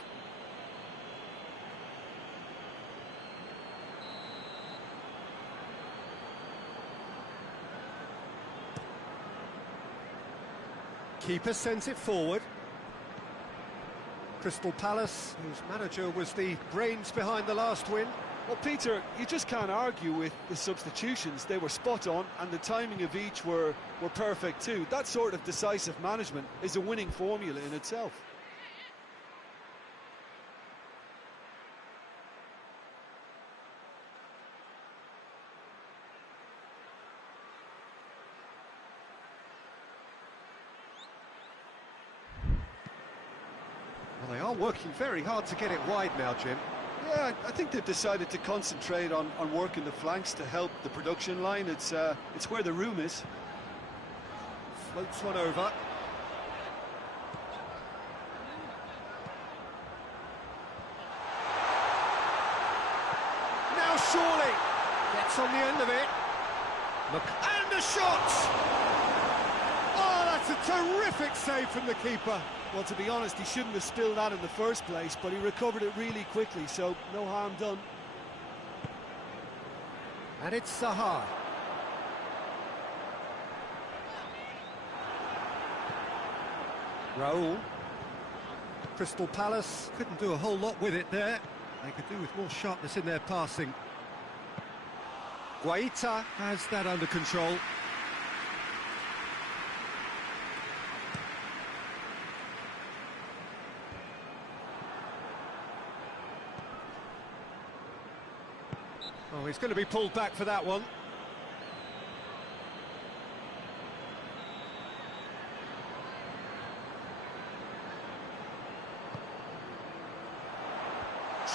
Keeper sends it forward. Crystal Palace, whose manager was the brains behind the last win. Well, Peter, you just can't argue with the substitutions. They were spot on, and the timing of each were perfect too. That sort of decisive management is a winning formula in itself. Well, they are working very hard to get it wide now, Jim. Yeah, I think they've decided to concentrate on working the flanks to help the production line. It's where the room is. Floats one over. Now surely gets on the end of it. And the shot! Oh, that's a terrific save from the keeper. Well, to be honest, he shouldn't have spilled that in the first place, but he recovered it really quickly, so no harm done. And it's Sahar. Raúl. Crystal Palace couldn't do a whole lot with it there. They could do with more sharpness in their passing. Guaita has that under control. Oh, he's going to be pulled back for that one.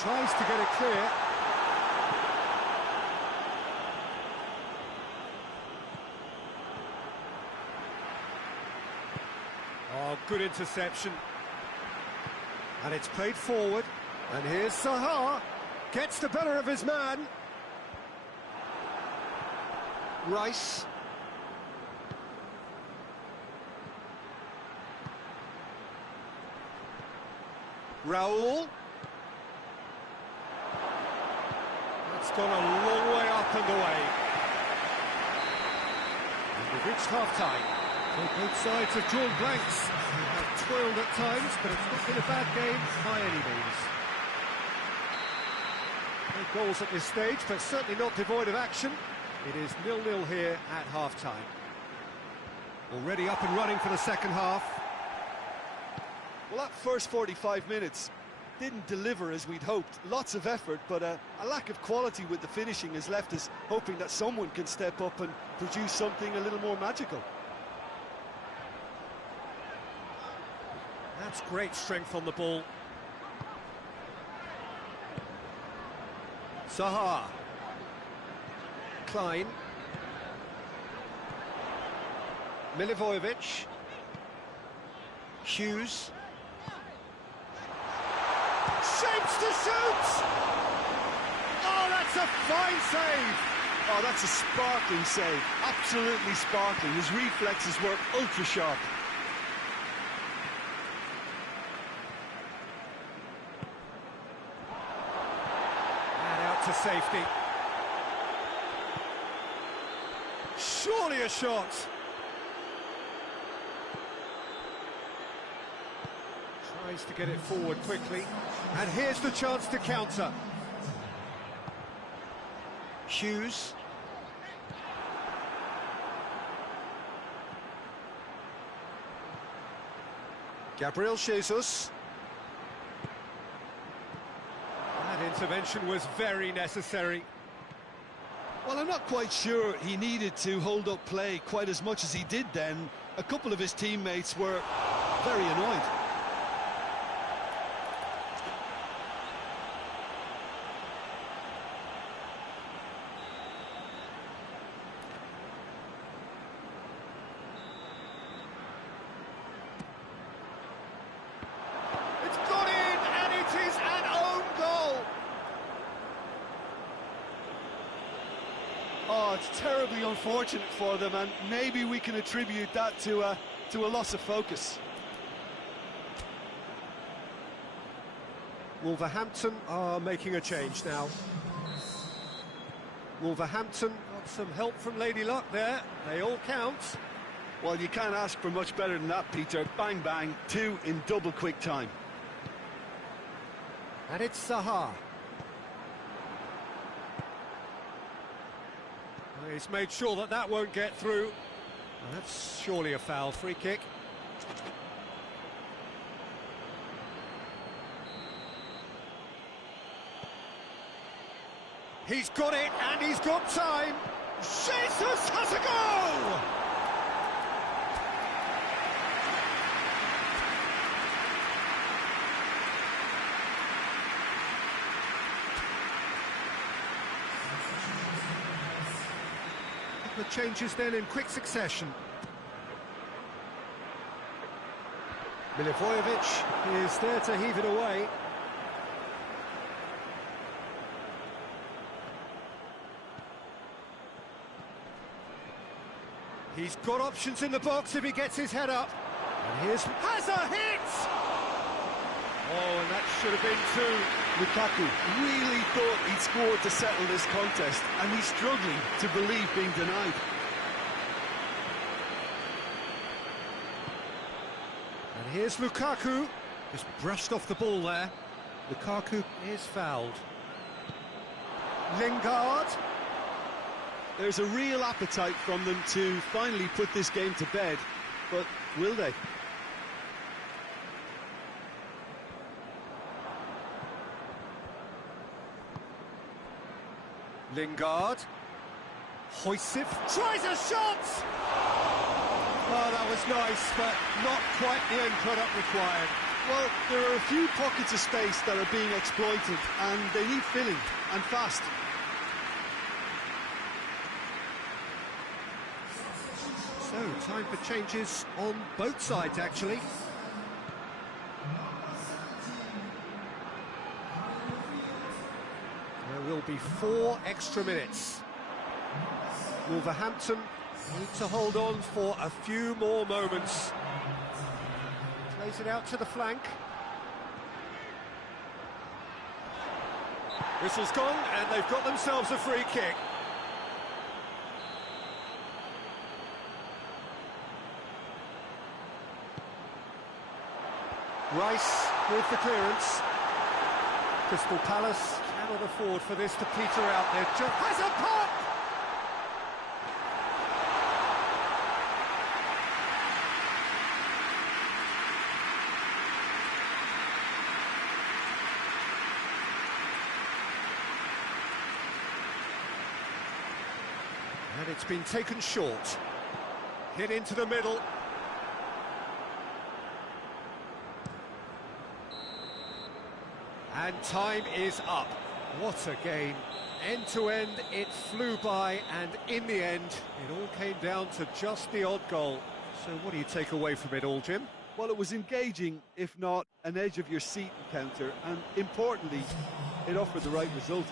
Tries to get it clear. Oh, good interception. And it's played forward. And here's Sahar. Gets the better of his man. Rice. Raúl. That's gone a long way up and away. And we've reached half-time. So both sides have drawn blanks. They have toiled at times, but it's not been a bad game by any means. No goals at this stage, but certainly not devoid of action. It is 0-0 here at half-time. Already up and running for the second half. Well, that first 45 minutes didn't deliver as we'd hoped. Lots of effort, but a lack of quality with the finishing has left us hoping that someone can step up and produce something a little more magical. That's great strength on the ball. Zaha. Klein. Milivojevic. Hughes. Shapes to shoot! Oh, that's a fine save! Oh, that's a sparkling save. Absolutely sparkling. His reflexes were ultra sharp. And out to safety. Surely a shot! Tries to get it forward quickly, and here's the chance to counter. Hughes. Gabriel Jesus. That intervention was very necessary. Well, I'm not quite sure he needed to hold up play quite as much as he did then. A couple of his teammates were very annoyed. Oh, it's terribly unfortunate for them, and maybe we can attribute that to a loss of focus. Wolverhampton are making a change now. Wolverhampton got some help from Lady Luck there. They all count. Well, you can't ask for much better than that, Peter. Bang, bang, two in double quick time. And it's Zaha. He's made sure that that won't get through. And that's surely a foul. Free kick. He's got it, and he's got time. Jesus has a goal! The changes then in quick succession. Milivojevic is there to heave it away. He's got options in the box if he gets his head up. And here's... has a hit! Oh, and that should have been two. Lukaku really thought he'd scored to settle this contest, and he's struggling to believe being denied. And here's Lukaku. Just brushed off the ball there. Lukaku is fouled. Lingard. There's a real appetite from them to finally put this game to bed, but will they? Lingard. Hoysif tries a shot! Oh, that was nice, but not quite the end product required. Well, there are a few pockets of space that are being exploited, and they need filling, and fast. So, time for changes on both sides, actually. There will be 4 extra minutes. Wolverhampton need to hold on for a few more moments. Plays it out to the flank. Whistle's gone, and they've got themselves a free kick. Rice with the clearance. Crystal Palace cannot afford for this to peter out. There just has a pop! And it's been taken short. Hit into the middle. And time is up. What a game. End to end, it flew by, and in the end, it all came down to just the odd goal. So what do you take away from it all, Jim? Well, it was engaging, if not an edge-of-your-seat encounter, and importantly, it offered the right result.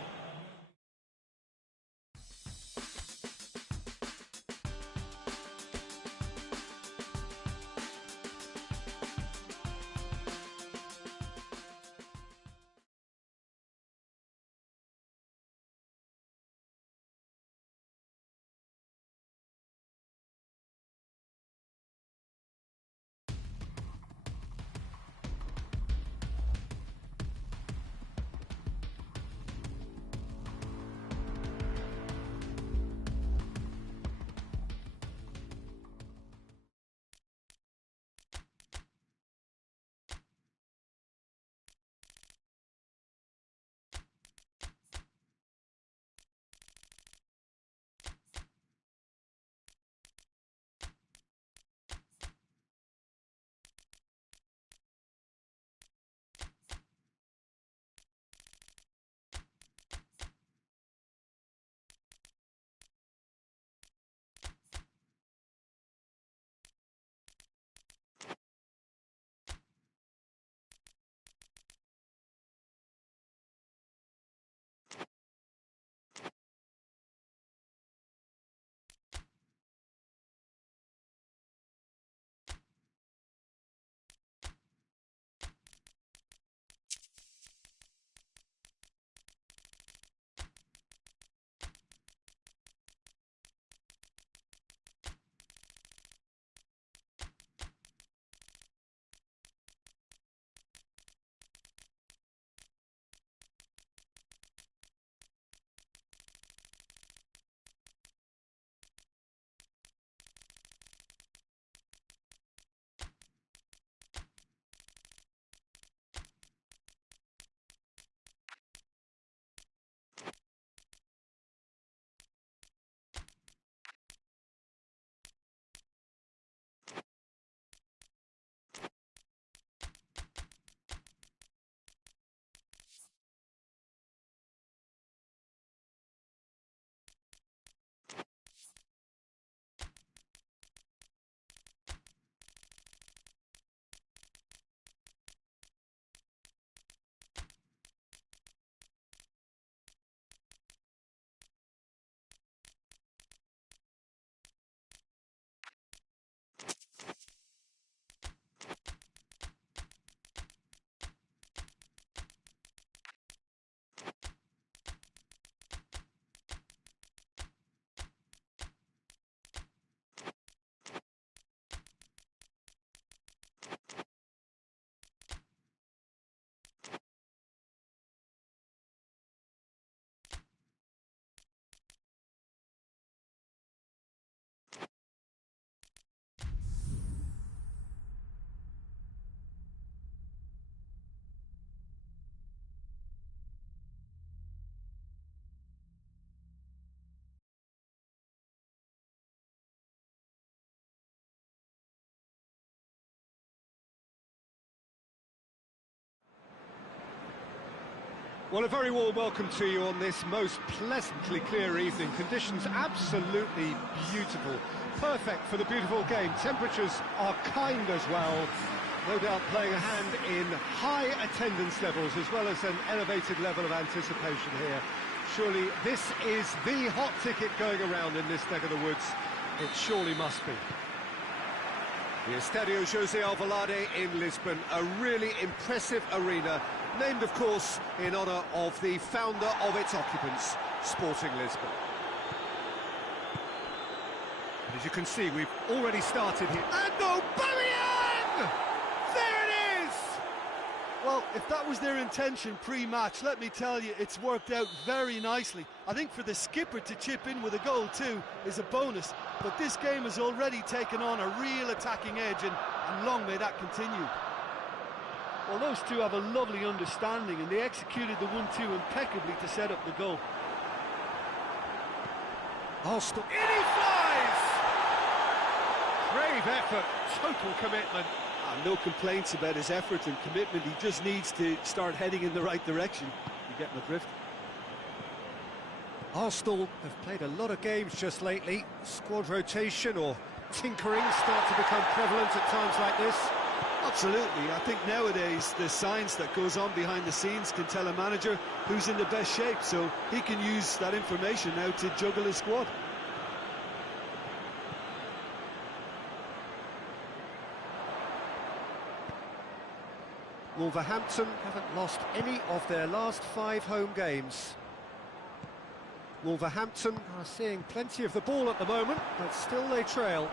Well, a very warm welcome to you on this most pleasantly clear evening. Conditions absolutely beautiful. Perfect for the beautiful game. Temperatures are kind as well. No doubt playing a hand in high attendance levels as well as an elevated level of anticipation here. Surely this is the hot ticket going around in this neck of the woods. It surely must be. The Estadio José Alvalade in Lisbon, a really impressive arena, named, of course, in honour of the founder of its occupants, Sporting Lisbon. And as you can see, we've already started here. And Aubameyang! There it is! Well, if that was their intention pre-match, let me tell you, it's worked out very nicely. I think for the skipper to chip in with a goal too is a bonus, but this game has already taken on a real attacking edge, and long may that continue. Well, those two have a lovely understanding, and they executed the 1-2 impeccably to set up the goal. Arsenal. In he flies! Brave effort, total commitment. No complaints about his effort and commitment. He just needs to start heading in the right direction. You get my drift. Arsenal have played a lot of games just lately. Squad rotation or tinkering start to become prevalent at times like this. Absolutely. I think nowadays the science that goes on behind the scenes can tell a manager who's in the best shape, so he can use that information now to juggle his squad. Wolverhampton haven't lost any of their last 5 home games. Wolverhampton are seeing plenty of the ball at the moment, but still they trail.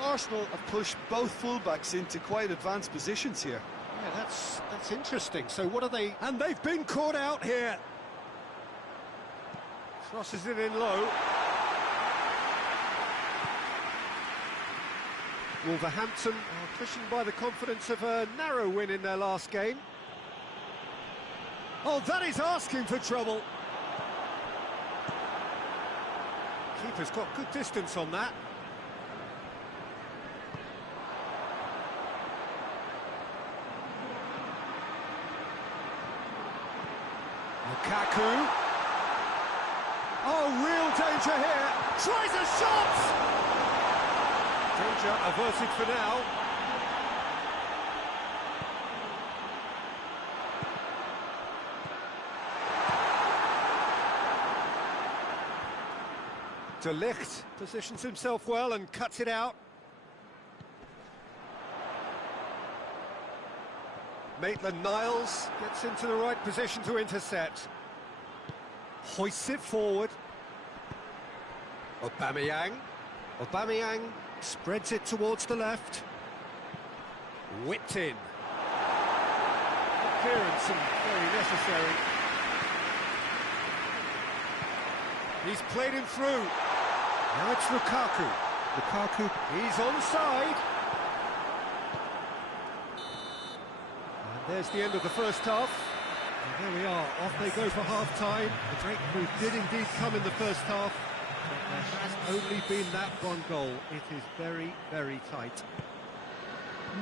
Arsenal have pushed both fullbacks into quite advanced positions here. Yeah, that's interesting. So what are they... And they've been caught out here. Crosses it in low. Wolverhampton are pushing by the confidence of a narrow win in their last game. Oh, that is asking for trouble. Keeper's got good distance on that. Lukaku. Oh, real danger here. Tries a shot! Danger averted for now. De Ligt positions himself well and cuts it out. Maitland-Niles gets into the right position to intercept. Hoists it forward. Aubameyang spreads it towards the left. Whipped in. Clearance and very necessary. He's played him through. Now it's Lukaku. Lukaku, he's onside. There's the end of the first half. And there we are, off they go for half-time. The breakthrough did indeed come in the first half, but there has only been that one goal. It is very, very tight.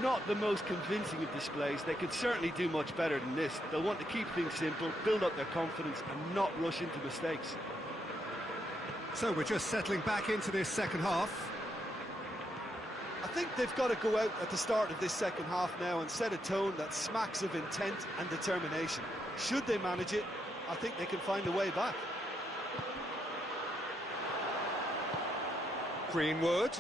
Not the most convincing of displays. They could certainly do much better than this. They'll want to keep things simple, build up their confidence and not rush into mistakes. So we're just settling back into this second half. I think they've got to go out at the start of this second half now and set a tone that smacks of intent and determination. Should they manage it, I think they can find a way back. Greenwood.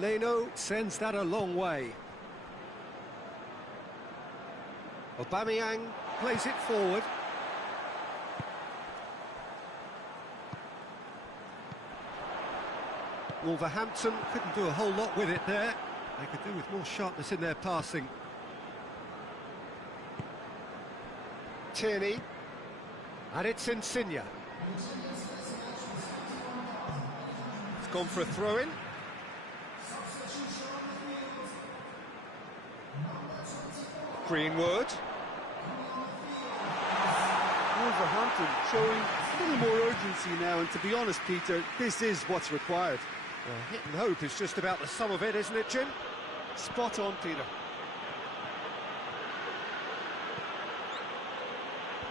Leno sends that a long way. Aubameyang plays it forward. Wolverhampton couldn't do a whole lot with it there. They could do with more sharpness in their passing. Tierney. And it's Insigne. It's gone for a throw-in. Greenwood. Wolverhampton showing a little more urgency now, and to be honest, Peter, this is what's required. Well, hit and hope is just about the sum of it, isn't it, Jim? Spot on, Peter.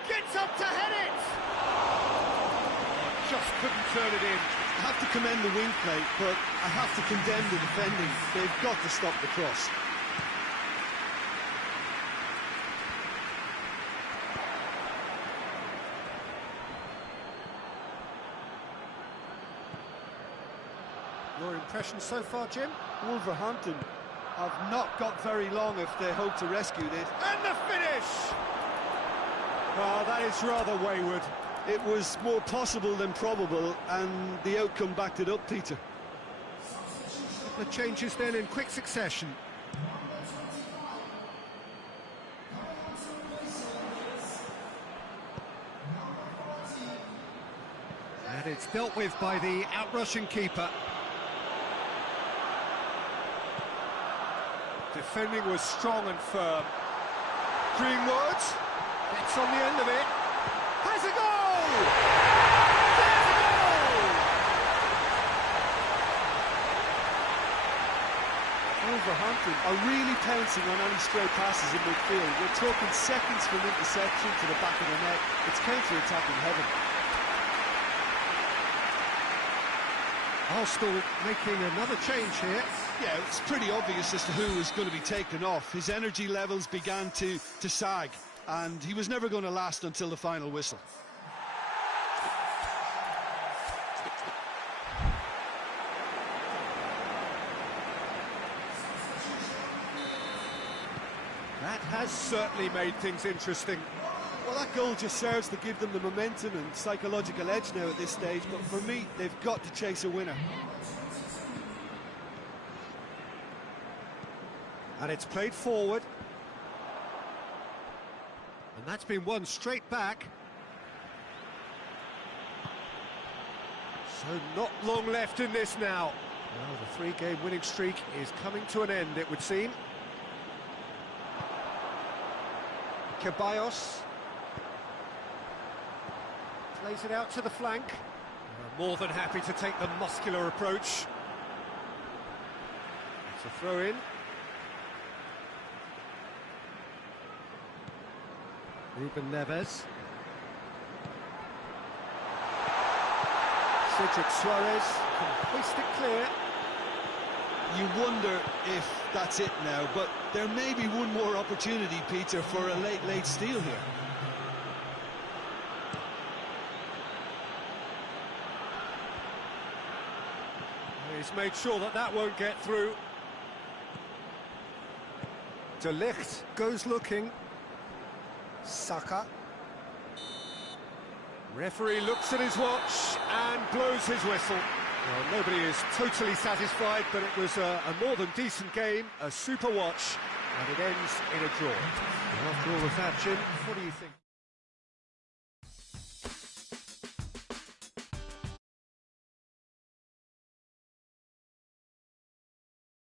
Gets up to head it! Oh, just couldn't turn it in. I have to commend the wing play, but I have to condemn the defending. They've got to stop the cross. Your impression so far, Jim? Wolverhampton have not got very long if they hope to rescue this. And the finish! Oh, that is rather wayward. It was more possible than probable, and the outcome backed it up, Peter. The changes then in quick succession. And it's dealt with by the outrushing keeper. Defending was strong and firm. Greenwood gets on the end of it. Has a goal! There's a goal! Wolverhampton are really pouncing on any stray passes in midfield. We're talking seconds from interception to the back of the net. It's counter-attacking heaven. Arsenal making another change here. Yeah, it's pretty obvious as to who was going to be taken off. His energy levels began to sag, and he was never going to last until the final whistle. That has certainly made things interesting. Well, that goal just serves to give them the momentum and psychological edge now at this stage, but for me, they've got to chase a winner. And it's played forward. And that's been won straight back. So not long left in this now. Well, the three-game winning streak is coming to an end, it would seem. Ceballos plays it out to the flank. More than happy to take the muscular approach. It's a throw-in. Ruben Neves. Cedric Suarez can hoist it clear. You wonder if that's it now, but there may be one more opportunity, Peter, for a late steal here. He's made sure that that won't get through. De Ligt goes looking. Saka. Referee looks at his watch and blows his whistle. Well, nobody is totally satisfied, but it was a more than decent game, a super watch, and it ends in a draw. After all of that, Jim, what do you think?